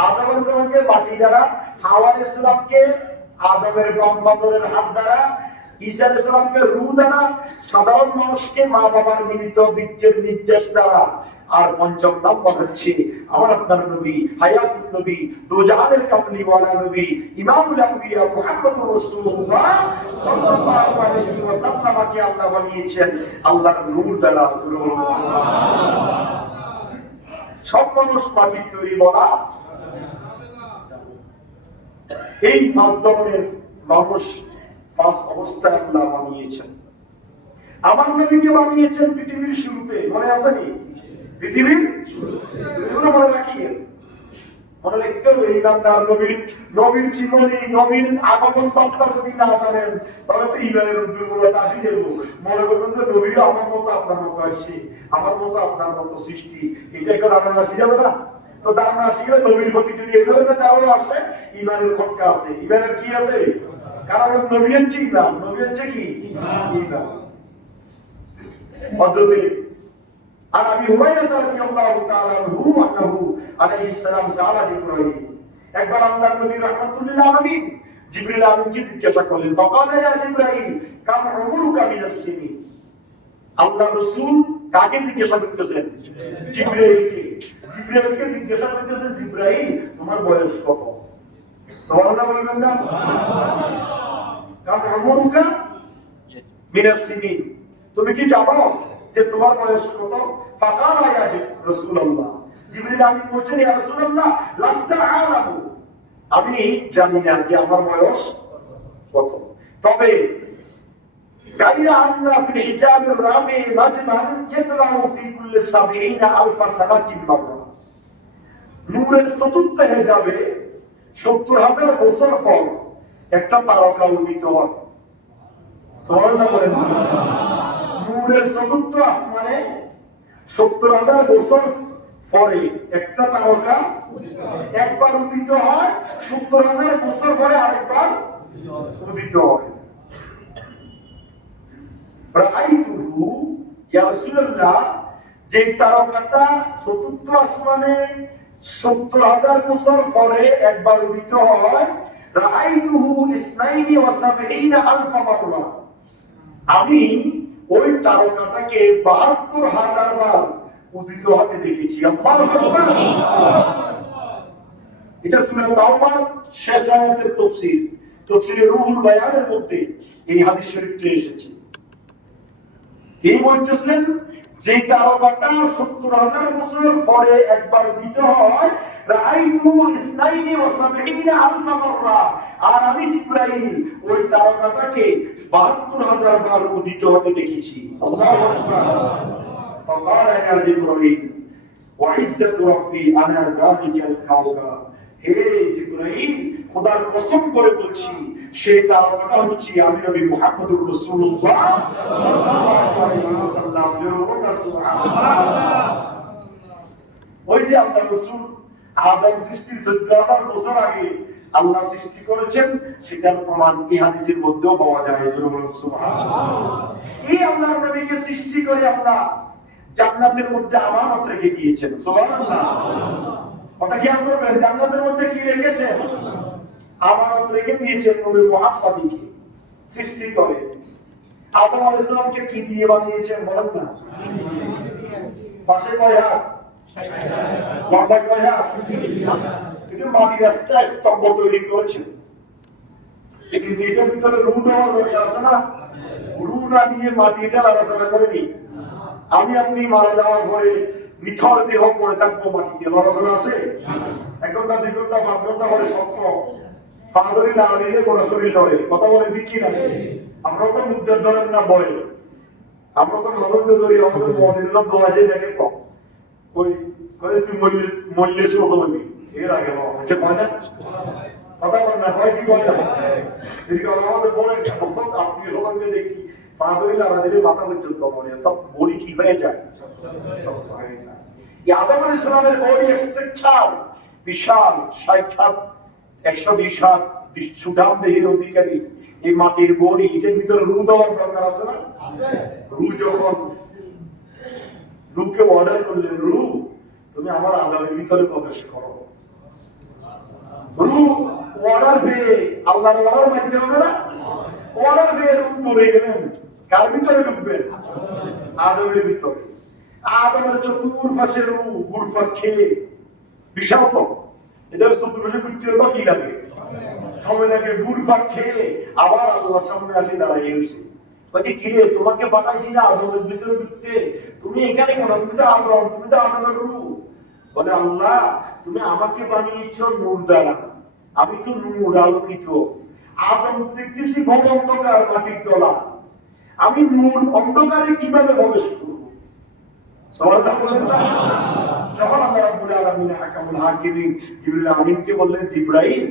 আদম আলাইহিস সালামকে মাটি দ্বারা, হাওয়া আলাইহিস সালামকে আদমের গর্ভপাতের হাত দ্বারা, ঈসা আলাইহিস সালামকে রূহ দ্বারা, সাধারণ মানুষকে মা বাবার মিলিত বীর্যের নির্যাস দ্বারা। আর পঞ্চম নাম্বার হচ্ছে আমার আপনার নবী, হায়াতুন নবী, দোজাহানের কামলিওয়ালা নবী, ইমামুল আম্বিয়া মুহাম্মদুর রাসূলুল্লাহ সাল্লাল্লাহু আলাইহি ওয়াসাল্লামকে আল্লাহ বানিয়েছেন আল্লাহর নূর দ্বারা। সব মানুষ মাটির তৈরি বলা, এই পাঁচ ধরনের মানুষ পাঁচ অবস্থায় আল্লাহ বানিয়েছেন। আমার নবীকে বানিয়েছেন পৃথিবীর শুরুতে, মনে আছে নি? পৃথিবীর শুরুতে, এগুলো মনে রাখিয়ে মনে রাখতে হবে। ইমানদার নবীর জীবনী, নবীর আগমন বার্তা যদি না জানেন তাহলে তো ইমানের দুর্বলতা আসি যাবো। মনে করবেন যে নবীও আমার মতো আপনার মতো আসছে, আমার মতো আপনার মতো সৃষ্টি, এটা একটা ধারণা আসি যাবে না? তো ধারণা আসি গেলে নবীর প্রতি যদি এই ধরনের ধারণা আসে, ইমানের খটকা আছে। ইমানের কি আছে? কারণ নবী হচ্ছে ইমান, নবী হচ্ছে কি ইমান। পদ্ধতি আর আবি হুরায়রা রাদিয়াল্লাহু তাআলা আনহু আনহু আলাইহিস সালাম সাআলা জিবরাইল, একবার আল্লাহর নবী রাহমাতুল্লিল আলামিন জিবরিল আমিনকে জিজ্ঞাসা করলেন, ফাকালা ইয়া জিবরাইল কাম উমরুকা মিনাস সিনিন। আল্লাহর রাসূল কাকে জিজ্ঞাসা করতেছেন? জিবরাইলকে। জিবরাইলকে জিজ্ঞাসা করতেছেন, জিবরাইল তোমার বয়স কত? সুবহানাল্লাহ বলবেন না? কাম উমরুকা মিনাস সিনিন, তুমি কি জানো যে তোমার বয়স কত? ফাকালা ইয়া রাসূলুল্লাহ, জিবরিল আমিন বলেন, ইয়া রাসূলুল্লাহ লাস্তা আলামু, আমি জানি না যে আমার বয়স কত। তবে গায়রা আন্না ফিল হিজাবির রাবি নাজমান ইয়াতলাউ ফি কুল্লি ৭০,০০০ সানাতিন মাররা, নূরের চতুর্থ হিজাবে ৭০,০০০ বছর পর একটা তারকা উদিত হয়। সুবহানাল্লাহ বলেন। নূরের চতুর্থ আসমানে ৭০,০০০ বছর পরে একটা তারকা একবার উদিত হয়, ৭০,০০০ বছর পরে আরেকবার উদিত হয়। রাআইতুহু ইয়া রাসূলুল্লাহ, যে তারকাটা চতুর্থ আসমানে ৭০,০০০ বছর পরে একবার উদিত হয়, রাআইতুহু ইসনাইনি ওয়া সাবঈনা আলফা মাররা, আমি ওই তারকাটাকে ৭২,০০০ বার উদিত হতে দেখেছি। আল্লাহু আকবার। এটা সূরা তাওবার শেষ আয়াতের তাফসীর, তাফসীরে রুহুল বায়ানের মধ্যে এই হাদিস শরীফটি এসেছে। তিনি বলতেছেন যে তারকাটা ৭০,০০০ বছর পরে একবার উদিত হয়, রাআইতু ইসনাইনি ওয়া সাবঈনা আলফা মাররা, আর আমি জিবরাইল ওই তারকাটাকে ৭২,০০০ বার উদিত হতে দেখেছি। আল্লাহু আকবার। فقال يا جبرائيل وعزة ربي أنا ذلك الكوكب, হে জিবরাইল, খোদার কসম করে বলছি সেই তারকাটা হচ্ছে আমি নবী মুহাম্মদুর রাসূলুল্লাহ সাল্লাল্লাহু আলাইহি ওয়াসাল্লাম। সুবহানাল্লাহ। ওই যে আল্লাহ রাসূল আদম সৃষ্টির ১৪,০০০ বছর আগে আল্লাহ সৃষ্টি করেছেন, সেটার প্রমাণ এই হাদিসের মধ্যেও পাওয়া যায়। সুবহানাল্লাহ। এই আল্লাহর নবীকে সৃষ্টি করে আল্লাহ জান্নাতের মধ্যে আমানত রেখে দিয়েছেন। সুবহানাল্লাহ। কথা কি আপনারা জান্নাতের মধ্যে কি রেখেছেন? আমানত রেখে দিয়েছেন নবী মুহাম্মদকে সৃষ্টি করে। আদম আলাইহিস সালামকে কি দিয়ে বানিয়েছেন বলেন না? পাশে কয় হাত? লম্বা কয় হাত? এটা মাটির একটা স্তম্ভ তৈরি করেছেন। কিন্তু এটার ভিতরে রূহ দেওয়ার দরকার আছে না? রূহ না দিয়ে মাটিটা লাগাতার করেনি। আমি আপনি মারা যাওয়ার পরে নিথর দেহ পড়ে থাকবো মাটিতে, লড়াচড়া আছে? ১ ঘন্টা ২ ঘন্টা ৫ ঘন্টা পরে শক্ত ফাঁদরি না দিলে গোড়া শরীর লড়ে। কথা বলে দিচ্ছি না? আমরা তো মুদ্রার ধরেন না বয়, আমরা তো নজর ধরি, আমাদের মদিনা দোয়া যে দেখে কম ওই তুই মল্লে শুরু করবি এর আগে হচ্ছে কয় না কথা বল না, হয় কি বলে আমাদের বড় একটা আত্মীয় স্বজনকে দেখছি পা ধরে লাগা দিলে মাথা পর্যন্ত মনে তো বডি কি হয়ে যায়, আদম আলাইহিস সালামের বডি স্ট্রাকচার বিশাল, সাক্ষাৎ 120 হাত সুঠাম দেহের অধিকারী। এই মাটির বডি, এটার ভিতরে রু দেওয়ার দরকার আছে না? রু যখন রুকে অর্ডার করলেন, রু তুমি আমার আদমের ভিতরে প্রবেশ করো, রু অর্ডার পেয়ে আল্লাহর অর্ডার মানতে হবে না? অর্ডার পেয়ে রু দৌড়ে গেলেন, কার ভিতরে ঢুকবেন? আদমের ভিতরে। আদমের চতুর্পাশে রু ঘুরপাক খেয়ে বিশাল তো, এটা চতুর্পাশে ঘুরতে তো কি লাগে, সময় লাগে। ঘুরপাক খেয়ে আবার আল্লাহর সামনে আসে দাঁড়িয়ে হয়েছে, বলে কিরে তোমাকে বানাইছি না আদমের ভিতরে ঢুকতে, তুমি এখানে কেন? তুমি তো আদম, তুমি তো আদমের রু। বলে আল্লাহ তুমি আমাকে বানিয়েছ নূর দ্বারা, আমি তো নূর, আলোকিত। আদম দেখতেছি ঘন অন্ধকার, মাটির তলা, আমি নূর, অন্ধকারে কিভাবে প্রবেশ করব? তখন আল্লাহ রাব্বুল আলামিন হাকামুল হাকিমিন জিবরিল আমিনকে বললেন, জিবরাইল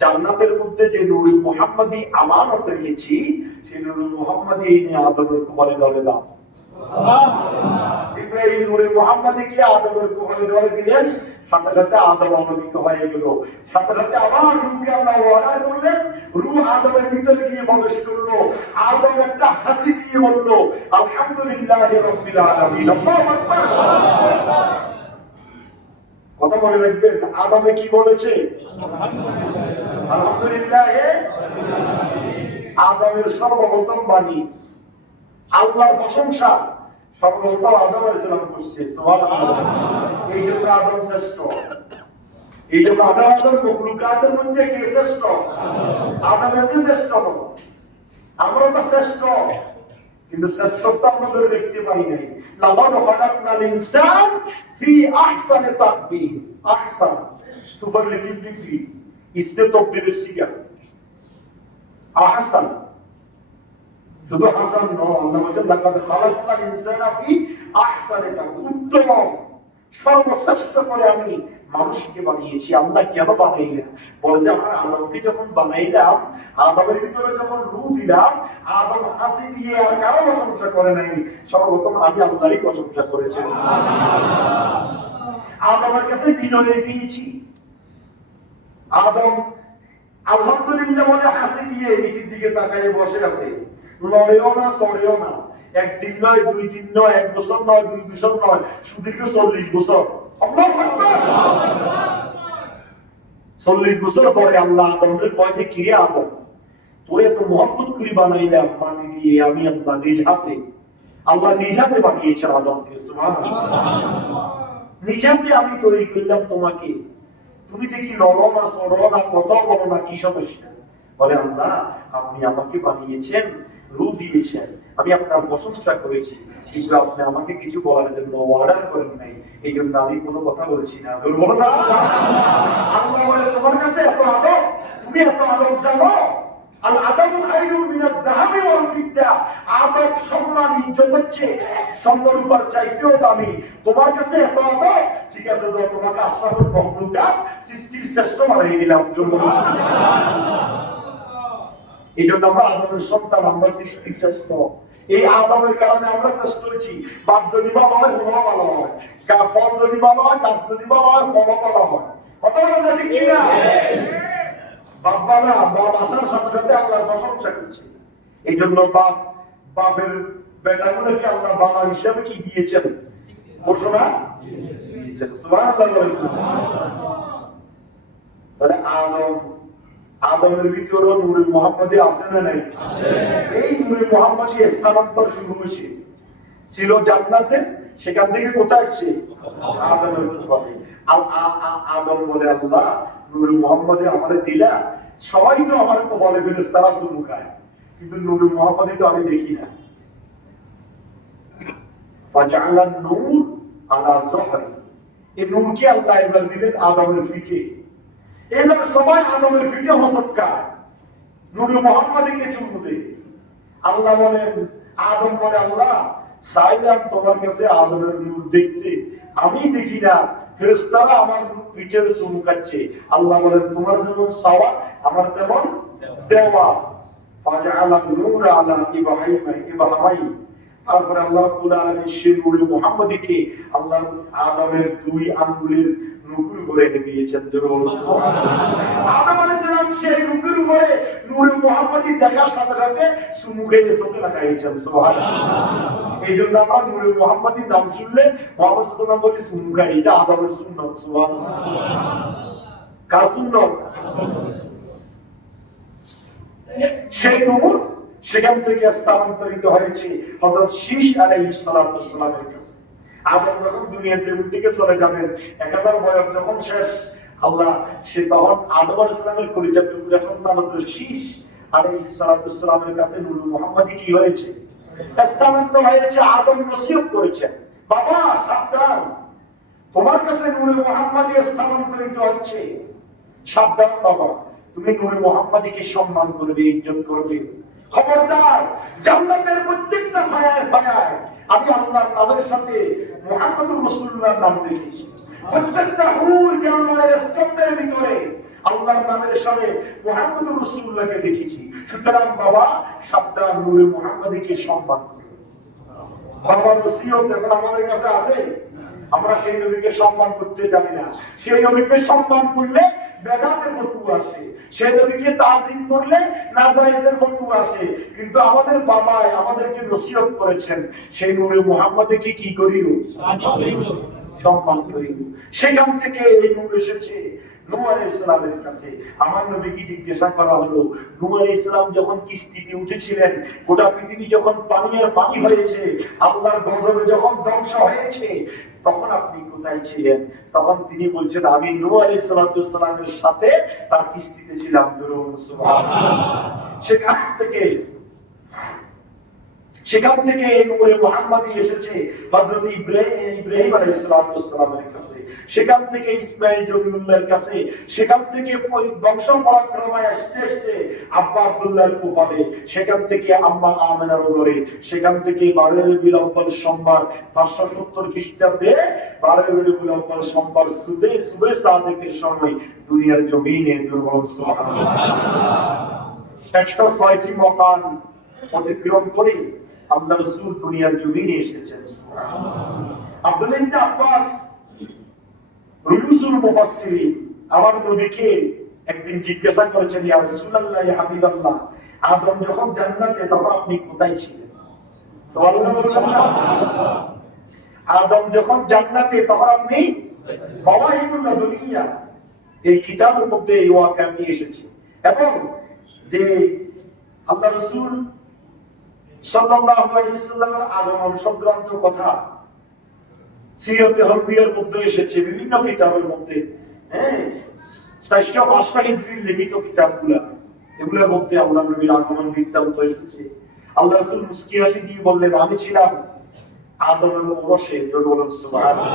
জান্নাতের মধ্যে যে নূর মুহাম্মাদি আমানত রেখেছি, সেই নূর মুহাম্মাদি এনে আদমের কোমরে ধরে দাও। জিবরাইল নূর মুহাম্মাদিকে আদমের কোমরে ধরে দিলেন, সাথে সাথে আদম আলোকিত হয়ে গেল। সাথে সাথে আবার রূহকে আল্লাহ ওয়াদা করলেন, রূহ আদমের ভিতরে গিয়ে প্রবেশ করলো। আদম একটা হাসি দিয়ে বলল, আলহামদুলিল্লাহি রাব্বিল আলামিন। আল্লাহু আকবার। কথা মনে রাখবেন, আদমে কি বলেছে? আলহামদুলিল্লাহ। আদমের সর্বপ্রথম বাণী, আল্লাহর প্রশংসা সর্বপ্রথম আদম আলাইহিস সালাম করছে। সুবহানাল্লাহ। এই জন্য আদম শ্রেষ্ঠ। এই জন্য আদম মখলুকাতের মধ্যে কে শ্রেষ্ঠ? আদম এমনি শ্রেষ্ঠ নয়, আমরা তো শ্রেষ্ঠ, কিন্তু শ্রেষ্ঠত্ব আমরা ধরে দেখতে পারি নাই। লাকাদ খালাকনাল ইনসান ফি আহসানি তাকবীর। আহসান সুপারলেটিভ ডিগ্রি, ইসমে তাফদীলের সিগা। আহসান শুধু হাসান নয়, আল্লাহ বলেন লাকাদ খালাকনাল ইনসানা ফি আহসানি তাকবীর, উত্তম সর্বশ্রেষ্ঠ করে আমি মানুষকে বানিয়েছি। আল্লাহ কেন বানাইলেন? বলে যে আমরা আদমকে যখন বানাইলাম, আদমের ভিতরে যখন রূহ দিলাম, আদম হাসি দিয়ে আর কারো প্রশংসা করে নাই, সর্বপ্রথম আমি আল্লাহরই প্রশংসা করেছি। আদমের কাছে বিনয় পেয়েছি। আদম আলহামদুলিল্লাহ বলে হাসি দিয়ে নিচের দিকে তাকায় বসে আছে, লড়েও না সরেও না। একদিন নয়, 2 দিন নয়, 1 বছর নয়, 2 বছর নয়, সুদীর্ঘ 40 বছর। আল্লাহু আকবার। 40 বছর পরে আল্লাহ আদমকে কয় যে, কিরে আদম, তোরে তো মহব্বত করে বানাইলাম মাটি দিয়ে, আমি আল্লাহ নিজ হাতে। আল্লাহ নিজ হাতে বানিয়েছে আদমকে। সুবহানাল্লাহ। নিজ হাতে আমি তৈরি করলাম তোমাকে, তুমি দেখি লড়ো না সরো না, কথা বলো না, কি সমস্যা? বলে আল্লাহ আপনি আমাকে বানিয়েছেন, রূহ দিয়েছেন, আমি আপনার প্রশংসা করেছি, কিন্তু আপনি আমাকে কিছু বলার জন্য অর্ডার করেন নাই, এই জন্য আমি কোনো কথা বলছি না। আল্লাহ বলে তোমার কাছে এত আদব, তুমি এত আদব জানো? আল আদাবু খায়রুম মিনাদ যাহাবি ওয়াল ফিদ্দা। আদব সম্মান ইজ্জত হচ্ছে স্বর্ণ রূপার চাইতেও দামি। তোমার কাছে এত আদব, ঠিক আছে তো তোমাকে আশরাফুল মাখলুকাত সৃষ্টির শ্রেষ্ঠ বানিয়ে দিলাম। এই জন্য আমরা আদমের সন্তান, আমরা সৃষ্টির শ্রেষ্ঠ। এই আদমের কারণে আমরা শ্রেষ্ঠ হয়েছি। বাপ যদি ভালো হয়, ফল ভালো হয়, ফল যদি ভালো হয়, গাছ যদি ভালো হয়, ফল ভালো হয়। কথা বলেন ঠিক কিনা? বাপ বালা, বাপ আসার সাথে সাথে আল্লাহর প্রশংসা করছে। এই জন্য বাপের বেটাগুলোকে আল্লাহ বাবা হিসাবে কি দিয়েছেন? ঘোষণা দিয়েছেন। সুবহানাল্লাহ। তাহলে আদমের ভিতরে নূরে মুহাম্মাদি আছে না নাই? এই নূরে মুহাম্মাদি স্থানান্তর শুরু হয়েছে, ছিল জান্নাতে, সেখান থেকে কোথায় আসছে? আদমের কপালে। আদম বলে আল্লাহ নূরে মুহাম্মাদি আমারে দিলা, সবাই তো আমার কপালে ফেরেশতারা চুমু খায়, কিন্তু নূরে মুহাম্মাদি তো আমি দেখি না। ফাজআলান নূর আলা যহরি, এই নূরকে আল্লাহ এবার দিলেন আদমের পিঠে। এবার সবাই আদমের পিঠে হসৎকার, নূরে মুহাম্মাদিকে চুমু দেয়। আল্লাহ বলেন, আদম বলে আল্লাহ চাইলাম তোমার কাছে আদমের নূর দেখতে, আমি দেখি না, ফেরেশতারা আমার পিঠের চুমু খাচ্ছে। আল্লাহ বলেন তোমার যেমন সাওয়া আমার তেমন দেওয়া। ফাজআলা নূরা আলা ইবহামাই। তারপরে আল্লাহ রাব্বুল আলামিন সেই নূরে মুহাম্মদীকে আল্লাহ আদমের দুই আঙ্গুলের নুপুর করে দিয়েছেন। আদম আলাইহিস সালাম সেই নুপুর উপরে নূরে মুহাম্মদী দেখার সাথে সাথে চুমু খেয়ে চোখে লাগাইছেন। সুবহানাল্লাহ। এই জন্য আমরা নূরে মুহাম্মদীর নাম শুনলে মুহাম্মদ সাল্লাল্লাহু আলাইহি ওয়াসাল্লাম বলি চুমু খাই, এটা আদমের সুন্নাত। সুবহানাল্লাহ। কার সুন্নাত? সেই নূর সেখান থেকে স্থানান্তরিত হয়েছে হযরত শীশ আলাইহিস সালাতু ওয়াস সালামের কাছে। আদম যখন দুনিয়া থেকে চলে যাবেন, 1000 বছর যখন শেষ, আল্লাহ সে তখন আদম আলাইহিস সালামের কলিজার টুকরা সন্তান হযরত শীশ আলাইহিস সালাতু ওয়াস সালামের কাছে নূর মুহাম্মদী কি হয়েছে? স্থানান্তর হয়েছে। আদম নসিহত করেছেন, বাবা সাবধান, তোমার কাছে নূর মুহাম্মদী স্থানান্তরিত হচ্ছে, সাবধান বাবা, তুমি নূর মুহাম্মদীকে সম্মান করবে, ইজ্জত করবে। খবরদার, জান্নাতের প্রত্যেকটা পায়ায় পায়ায় আমি আল্লাহর নামের সাথে মুহাম্মদুর রাসূলুল্লাহর নাম দেখেছি। প্রত্যেকটা হুর জান্নাতের স্তম্ভের ভিতরে আল্লাহর নামের সাথে মুহাম্মদুর রাসূলুল্লাহকে দেখেছি। সুতরাং বাবা সাবধান, নূরে মুহাম্মদীকে সম্মান করবে। বাবার ওসিয়ত এখন আমাদের কাছে আছে, আমরা সেই নবীকে সম্মান করতে জানি না। সেই নবীকে সম্মান করলে বেদাতের ফতোয়া আসে, সেই নবীকে তাজিম করলে নাজায়েজের ফতোয়া আসে। কিন্তু আমাদের বাবাই আমাদেরকে নসিহত করেছেন, সেই নূরে মুহাম্মদকে কি করিও? সম্মান করিও। সেখান থেকে এই নূর এসেছে নূহ আলাইহিস সালামের কাছে। আমার নবীকে জিজ্ঞাসা করা হলো, নূহ আলাইহিস সালাম যখন কিস্তিতে উঠেছিলেন, গোটা পৃথিবী যখন পানি আর পানি হয়েছে, আল্লাহর গজবে যখন ধ্বংস হয়েছে, তখন আপনি কোথায় ছিলেন? তখন তিনি বলছেন, আমি নূহ আলাইহিস সালামের সাথে তার কিস্তিতে ছিলাম। সেখান থেকে এই নূরে মুহাম্মদী এসেছে হযরত ইব্রাহিম আলাইহিস সালামের কাছে, সেখান থেকে ইসমাঈল জবিউল্লাহর কাছে, সেখান থেকে বংশ পরাক্রমে আসতে আসতে আব্বা আব্দুল্লাহর কুফালে, সেখান থেকে আম্মা আমেনার উদরে, সেখান থেকে 12 রবিউল আউয়াল সোমবার 570 খ্রিস্টাব্দে 12 রবিউল আউয়াল সোমবার সুবে সাদেকের সময় দুনিয়ার জমিনে সুবহানাল্লাহ 106টি মকান অতিক্রম করে আল্লাহ রাসূল দুনিয়ার জমিনে এসেছেন। আব্দুল্লাহ ইবনে আব্বাস রুসুল মুফাসসিরিন আমার নবীকে একদিন জিজ্ঞাসা করেছেন, ইয়া রাসূলুল্লাহ ইয়া হাবিবাল্লাহ, আদম যখন জান্নাতে তখন আপনি কোথায় ছিলেন? সুবহানাল্লাহ। আদম যখন জান্নাতে তখন আপনি মাওয়াহিবুল দুনিয়া এই কিতাবের মধ্যে এই ওয়াকিয়াটি এসেছে। এবং যে আল্লাহ রাসূল সাল্লাল্লাহু আলাইহি ওয়াসাল্লামের আগমন সংক্রান্ত কথা সিরাতে হরবিয়ার মধ্যে এসেছে, বিভিন্ন কিতাবের মধ্যে। হ্যাঁ, 405 হিজরির লিখিত কিতাবগুলো, এগুলোর মধ্যে আল্লাহ নবীর আগমন বৃত্তান্ত এসেছে। আল্লাহ রাসূল মুস্কি হাসি দিয়ে বললেন, আমি ছিলাম আদমের ওরসে, বলুন সুবহানাল্লাহ।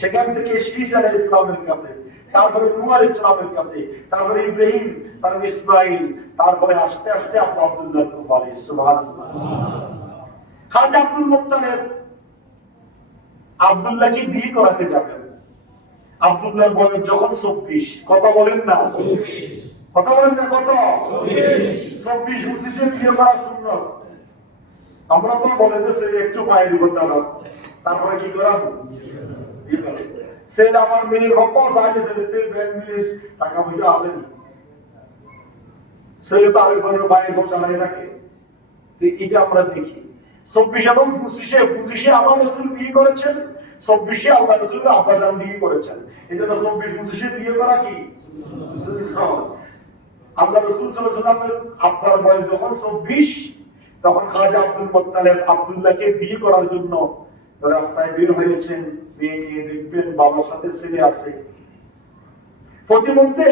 সেখান থেকে শীশ আলাইহিস সালামের কাছে, তারপরে নূহ আলাইহিস সালামের কাছে, তারপরে ইব্রাহিম, তারপরে ইসমাঈল, তারপরে আস্তে আস্তে আব্বা আব্দুল্লাহ কুফালে। সুবহানাল্লাহ। খাজা আব্দুল মুত্তালিব আব্দুল্লাহকে বিয়ে করাতে যাবেন। আব্দুল্লাহর বয়স যখন 24, কথা বলেন না, কথা বলেন না, কত? 24-25 বিয়ে করা সুন্নাত। আমরা তো বলে যে সে একটু ফাইল করতে হবে, তারপরে কি করাবো? সেটা আমার মেয়ের হক চাইলে ছেলেতে ব্যাংক নিয়ে টাকা পয়সা আসেনি, ছেলে তো আগে ধরে ফাইল করতে লাগে থাকে। এটা আমরা দেখি 24 এবং 25-এ আমার রাসূল বিয়ে করেছেন, 24-এ আল্লাহ রাসূল আব্বাজান বিয়ে করেছেন। এজন্য 24-25-এ বিয়ে করা কি আল্লাহ রাসূল সাল্লাল্লাহু আলাইহি ওয়াসাল্লামের আব্বার বয়স যখন 24, তখন খাজা আব্দুল মুত্তালিব আব্দুল্লাহকে বিয়ে করার জন্য রাস্তায় বের হয়েছেন। মেয়েকে দেখবেন বাবার সাথে ছেলে আছে। প্রতিমধ্যে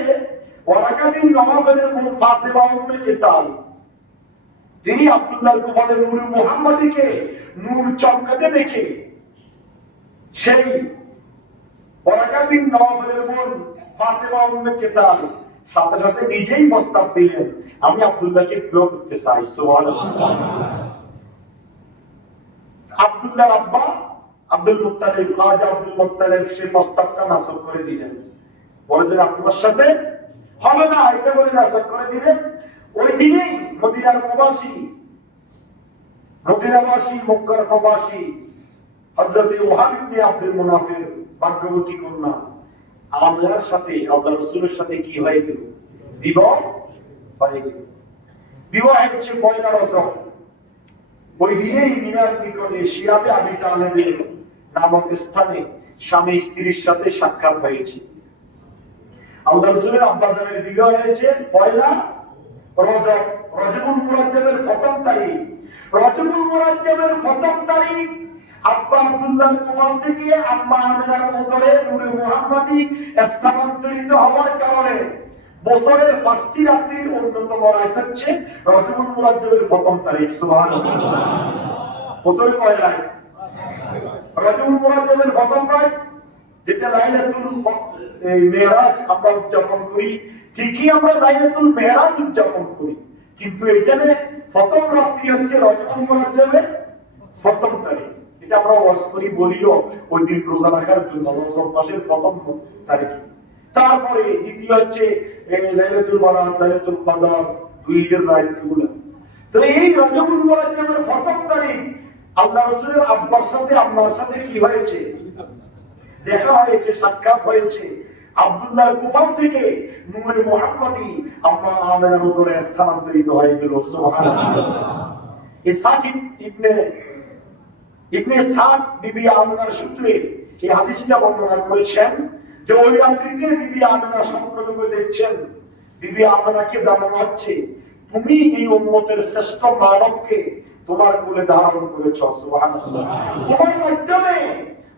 ওয়ারাকা বিন নওফলের বোন ফাতেমা উম্মে কিতাল, তিনি আব্দুল্লাহর কুফালে নূর মুহাম্মদীকে নূর চমকাতে দেখে সেই ওয়ারাকা বিন নওফলের বোন ফাতেমা উম্মে কিতাল সাথে সাথে নিজেই প্রস্তাব দিলেন, আমি আব্দুল্লাহকে বিয়ে করতে চাই। সুবহানাল্লাহ। আব্দুল্লাহর আব্বা আব্দুল মুত্তালিব, খাজা আব্দুল মুত্তালিব সেই প্রস্তাবটা নাসখ করে দিলেন। বলে যে আপনার সাথে হবে না, এটা বলে নাসখ করে দিলেন। ওই দিনেই মদিনার প্রবাসী, মদিনাবাসী, মক্কার প্রবাসী হযরত ওহাব ইবনে আব্দুল মুনাফের ভাগ্যবতী কন্যা আমিনার সাথে আল্লাহর রাসূলের সাথে কি হয়ে গেল? বিবাহ হয়ে গেল। বিবাহ হচ্ছে পয়লা রজব। ওই দিনেই মিনার নিকটে শিয়াবে আবি তালেবের নামক স্থানে স্বামী স্ত্রীর সাথে সাক্ষাৎ হয়েছে। আল্লাহর রাসূলের আব্বা জানের বিবাহ হয়েছে পয়লা রজব, রজবুল মুরাজ্জাবের প্রথম তারিখ। রজবুল মুরাজ্জাবের প্রথম তারিখ আব্বা আব্দুল্লাহ কুফা থেকে আম্মা আমিনার উদরে নূরে মুহাম্মাদি স্থানান্তরিত হওয়ার কারণে বছরের 5টি রাত্রির অন্যতম রাত হচ্ছে রজবুল মুরাজ্জাবের প্রথম তারিখ। সুবহানাল্লাহ। বছরে কয় রাত? রজবুল মুরাজ্জাবের প্রথম রাত, যেটা লাইলাতুল মেরাজ আমরা উদযাপন করি, ঠিকই আমরা লাইলাতুল মেরাজ উদযাপন করি, কিন্তু এখানে প্রথম রাত্রি হচ্ছে রজবুল মুরাজ্জাবের প্রথম তারিখ। এটা আমরা ওয়াজ করি, বলিও ওই দিন রোজা রাখার জন্য রজব মাসের প্রথম তারিখ। তারপরে দ্বিতীয় হচ্ছে লাইলাতুল বারাত, লাইলাতুল কদর, দুই ঈদের রাত এগুলো। তো এই রজবুল মুরাজ্জাবের প্রথম তারিখ আল্লাহ রাসূলের আব্বার সাথে আম্মার সাথে কি হয়েছে? দেখা হয়েছে, সাক্ষাৎ হয়েছে। আব্দুল্লাহ কুফা থেকে নূরে মুহাম্মাদি আম্মা আমিনার উদরে স্থানান্তরিত হয়ে গেল। সুবহানাল্লাহ। ইসহাক ইবনে ইসহাক বিবি আমিনার সূত্রে এই হাদিসটা বর্ণনা করেছেন যে ওই রাত্রিতে বিবি আমিনা স্বপ্নযোগে দেখছেন, বিবি আমিনাকে জানানো হচ্ছে তুমি এই উম্মতের শ্রেষ্ঠ মানবকে তোমার কোলে ধারণ করেছো। সুবহানাল্লাহ। তোমার মাধ্যমে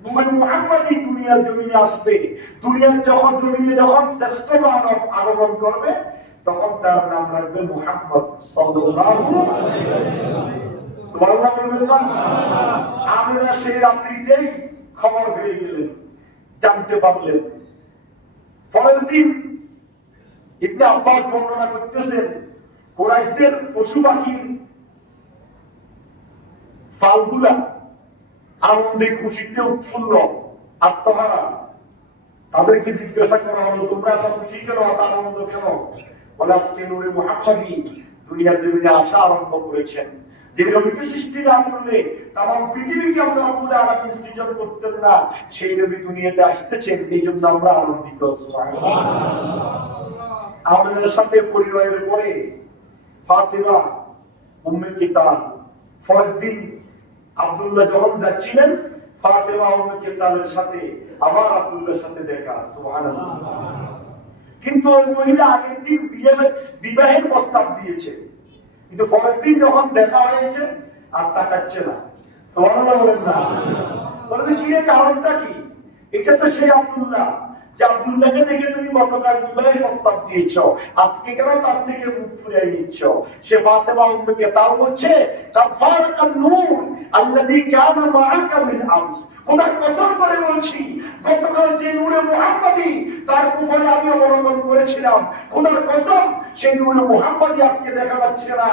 নূরে মুহাম্মাদি দুনিয়ার জমিনে আসবে। দুনিয়ার জমিনে যখন শ্রেষ্ঠ মানব আগমন করবে তখন তার নাম রাখবে মুহাম্মদ সাল্লাল্লাহু আলাইহি ওয়াসাল্লাম। সুবহানাল্লাহ বলবেন না? আমিনা সেই রাত্রিতেই খবর পেয়ে গেলেন, জানতে পারলেন। পরের দিন ইবনে আব্বাস বর্ণনা করতেছেন কুরাইশদের পশু পাখির ফালগুলা আনন্দে খুশিতে উৎফুল্ল, আত্মহারা। তাদেরকে জিজ্ঞাসা করা হলো তোমরা এত খুশি কেন, এত আনন্দ কেন? বলে আজকে নূরে মুহাম্মাদি দুনিয়ার জমিনে আসা আরম্ভ করেছেন। যে নবীকে সৃষ্টি না করলে তাম পৃথিবীকে আমরা রব্বুল আলামিন সৃজন করতেন না, সেই নবী দুনিয়াতে আসতেছেন, এই জন্য আমরা আনন্দিত। আমাদের সাথে পরিবারের পরে ফাতিমা উম্মে কিতাব, পরের দিন আব্দুল্লাহ যখন যাচ্ছিলেন ফাতিমা উম্মে কিতাবের সাথে আবার আব্দুল্লাহর সাথে দেখা। সুবহানাল্লাহ। কিন্তু ওই মহিলা আগের দিন বিবাহের প্রস্তাব দিয়েছে, কিন্তু পরের দিন যখন দেখা হয়েছে আর তাকাচ্ছে না। সুবহানাল্লাহ বলেন না? বলে কি এর কারণটা কি? এটা তো সেই আব্দুল্লাহ যে আব্দুল্লাহকে দেখে তুমি গতকাল বিবাহের প্রস্তাব দিয়েছো, আজকে কেন তার থেকে মুখ ফিরিয়ে নিচ্ছ? সে ফাতিমা উম্মে কিতাব বলছে কাফারাকান নূর আল্লাযী কানা মাআকা বিল আমস। খোদার কসম করে বলছি গতকাল যে নূরে মুহাম্মাদি তার কুফরে আমি অবলম্বন করেছিলাম, খোদার কসম সেই নূরে মুহাম্মাদি আজকে দেখা যাচ্ছে না।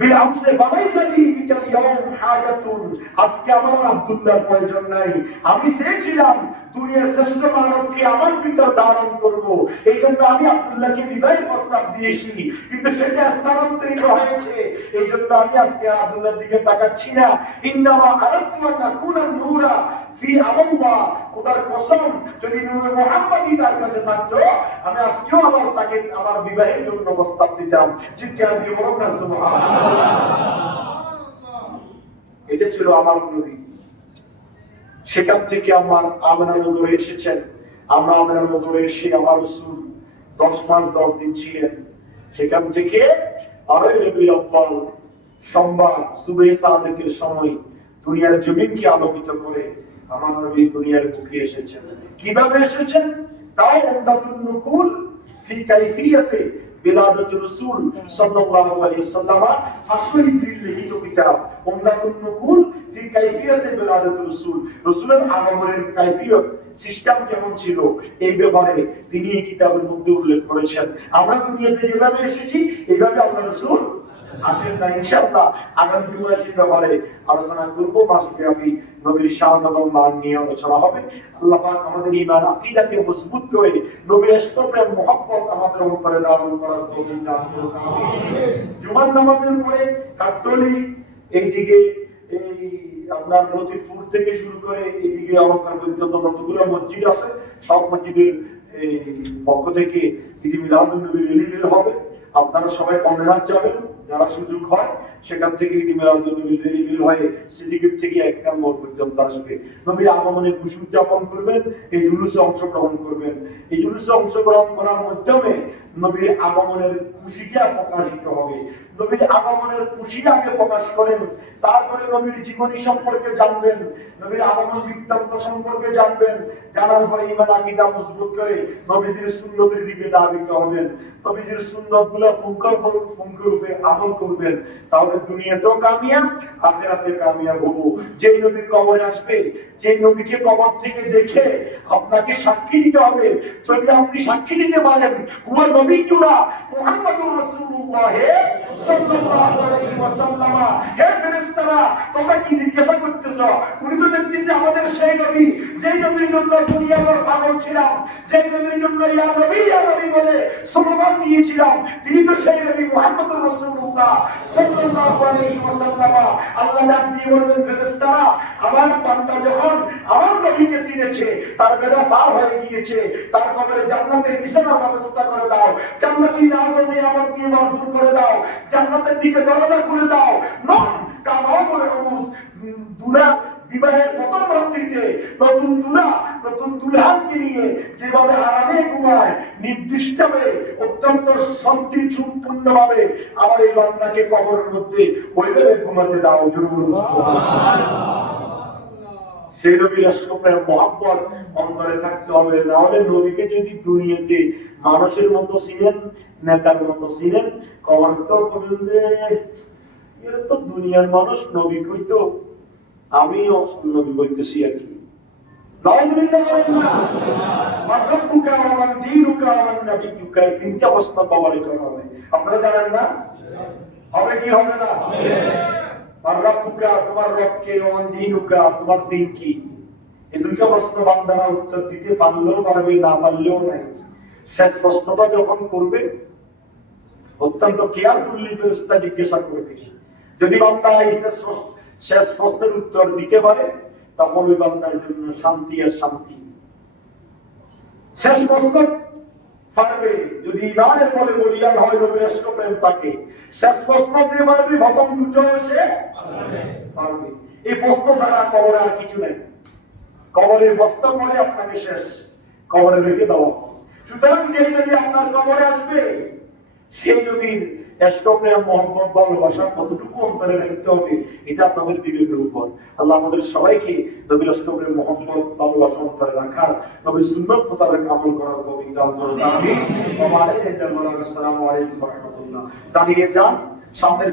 বিল আমসে ফালাইসালি বিকাল ইয়াউম হাজাতুন। আজকে আমার আব্দুল্লাহর প্রয়োজন নাই। আমি চেয়েছিলাম দুনিয়ার শ্রেষ্ঠ মানবকে আমার ভিতর ধারণ করব, এই জন্য আমি আব্দুল্লাহকে বিবাহের প্রস্তাব দিয়েছি, কিন্তু সেটা স্থানান্তরিত হয়েছে, এই জন্য আমি আজকে আব্দুল্লাহর দিকে তাকাচ্ছি না। ইন্নামা আরাদতু আন আকুনা নূরা ফি আল্লাহ। খোদার কসম যদি নূরে মুহাম্মাদি তার কাছে থাকতো আমি আজকেও আবার তাকে আমার বিবাহের জন্য প্রস্তাব দিতাম। চিৎকার দিয়ে বলুন না সুবহানাল্লাহ। এটা ছিল আমার নবী। সেখান থেকে আমার আমিনার উদরে এসেছেন। আমরা আমিনার উদরে এসে আমার রাসূল 10 মাস 10 দিন ছিলেন। সেখান থেকে আরো রবিউল আউয়াল সোমবার সুবহে সাদেকের সময় দুনিয়ার জমিনকে আলোকিত করে আমার নবী দুনিয়ার বুকে এসেছেন। কিভাবে এসেছেন? তাও উমদাতুন নুকুল ফি কাইফিয়াতে বিলাদাতুর রাসূল সাল্লাল্লাহু আলাইহি ওয়াসাল্লাম হাসরিফিল লিখিত কিতাব উমদাতুন নুকুল ফি কাইফিয়াতে বিলাদাতুর রাসূল। রাসূলের আগমনের কাইফিয়ত সিস্টেম কেমন ছিল এই ব্যাপারে তিনি এই কিতাবের মধ্যে উল্লেখ করেছেন। আমরা দুনিয়াতে যেভাবে এসেছি এইভাবে আল্লাহর রাসূল আসেন না ইনশাআল্লাহ আগামী জুমায় সে ব্যাপারে আলোচনা করব। মাসব্যাপী নবীর শান এবং মান নিয়ে আলোচনা হবে। আল্লাহ পাক আমাদের ঈমান আকীদাকে মজবুত করে নবীর ইশকে মুহাব্বত আমাদের অন্তরে লালন করার তৌফিক দান করুন। আমিন। জুমার নামাজের পরে কাটলি এইদিকে এই আপনার লতিফপুর থেকে শুরু করে এইদিকে অলঙ্কার পর্যন্ত যতগুলো মসজিদ আছে সব মসজিদের পক্ষ থেকে ঈদ মিলাদুন নবীর রিলিজ হবে। আপনারা সবাই কমনাথ যাবেন, যারা সুযোগ হয় সেখান থেকে ঈদ মিলাদুন নবীর রিলিজ হয়ে সিদ্দিকুর থেকে একখান মোড় পর্যন্ত আসবে। নবীর আগমনে খুশি উদযাপন করবেন, এই জুলুসে অংশগ্রহণ করবেন। এই জুলুসে অংশগ্রহণ করার মাধ্যমে নবীর আগমনের খুশিটা প্রকাশিত হবে। নবীর আগমনের খুশি আগে প্রকাশ করেন, তারপরে নবীর জীবনী সম্পর্কে জানবেন, নবীর আগমন বৃত্তান্ত সম্পর্কে জানবেন। জানার পরে ঈমান আকীদা মজবুত করে নবীজির সুন্নতের দিকে ধাবিত হবেন। নবীজির সুন্নতগুলো ফুঙ্করূপে আমল করবেন, তাহলে দুনিয়াতেও কামিয়াব, আখিরাতে কামিয়াব হব। যেই নবী কবরে আসবে, যেই নবীকে কবর থেকে দেখে আপনাকে সাক্ষী দিতে হবে। যদি আপনি সাক্ষী দিতে পারেন হুয়া নবিয়্যুনা মুহাম্মাদুর রাসূলুল্লাহ সাল্লাল্লাহু আলাইহি ওয়াসাল্লাম, হে ফেরেশতারা তোমরা কি জিজ্ঞাসা করতেছ? উনি তো দেখতেছি আমাদের সেই নবী, যেই নবীর জন্য দুনিয়ার পাগল ছিলাম, যেই নবীর জন্য ইয়া নবী বলে স্লোগান দিয়েছিলাম, তিনি তো সেই নবী মুহাম্মাদুর রাসূলুল্লাহ সাল্লাল্লাহু আলাইহি ওয়াসাল্লাম। আল্লাহ ডাক দিয়ে বললেন ফেরেশতারা আমার বান্দা যখন আমার নবীকে চিনেছে, তার বেদা পার হয়ে গিয়েছে, তার কবরে জান্নাতের বিছানার ব্যবস্থা করে দাও, জান্নাতি নাজম নিয়ামত দিয়ে ভরপুর করে দাও, জান্নাতের দিকে দরজা খুলে দাও। নন কামাও করে অনুস দুরা বিবাহের প্রথম রাত্রিতে নতুন দুলহানকে নিয়ে যেভাবে আরামে ঘুমায়, নির্দিষ্টভাবে অত্যন্ত শান্তিপূর্ণভাবে আমার এই বান্দাকে কবরের মধ্যে ওইভাবে ঘুমাতে দাও। সেই নবীর ইশকে মুহাব্বত অন্তরে থাকতে হবে। নাহলে নবীকে যদি দুনিয়াতে মানুষের মতো চিনেন, নেতার মতো চিনেন, কবর তো বলবেন এরা তো দুনিয়ার মানুষ, নবী কইতো আমিও নবী বলতেছি আর কি। তিনটা প্রশ্ন কবরে করা হবে, আপনারা জানেন না? হবে কি হবে না? তোমার রবকে, তোমার দিন কি? এই দুইটা প্রশ্ন বান্দারা উত্তর দিতে পারলেও পারবে, না পারলেও নাই। শেষ প্রশ্নটা যখন করবে অত্যন্ত কেয়ারফুলি ফেরেশতা জিজ্ঞাসা করবে। যদি বান্দা শেষ প্রশ্নের উত্তর দিতে পারে তখন ওই বান্দার জন্য শান্তি আর শান্তি। শেষ প্রশ্ন পারবে যদি ঈমানের বলে বলিয়ান হয় নবীর ইশকে প্রেম থাকে, শেষ প্রশ্ন দিয়ে পারবে, প্রথম দুটো এসে পারবে। এই প্রশ্ন ছাড়া কবরে আর কিছু নেই। কবরের প্রশ্ন করে আপনাকে শেষ কবরে রেখে দেওয়া। সুতরাং যেই নবী আপনার কবরে আসবে সেই নবীর ইশকে প্রেম মহব্বত ভালোবাসা কতটুকু অন্তরে রাখতে হবে এটা আপনাদের বিবেকের উপর। আল্লাহ আমাদের সবাইকে নবীর ইশকে প্রেম মহব্বত ভালোবাসা অন্তরে রাখার, নবীর সুন্নাত মোতাবেক আমল করার তৌফিক দান করুন। আমিন। ওয়া আলাইকুম আসসালাম ওয়া রাহমাতুল্লাহ। দাঁড়িয়ে যান, সামনে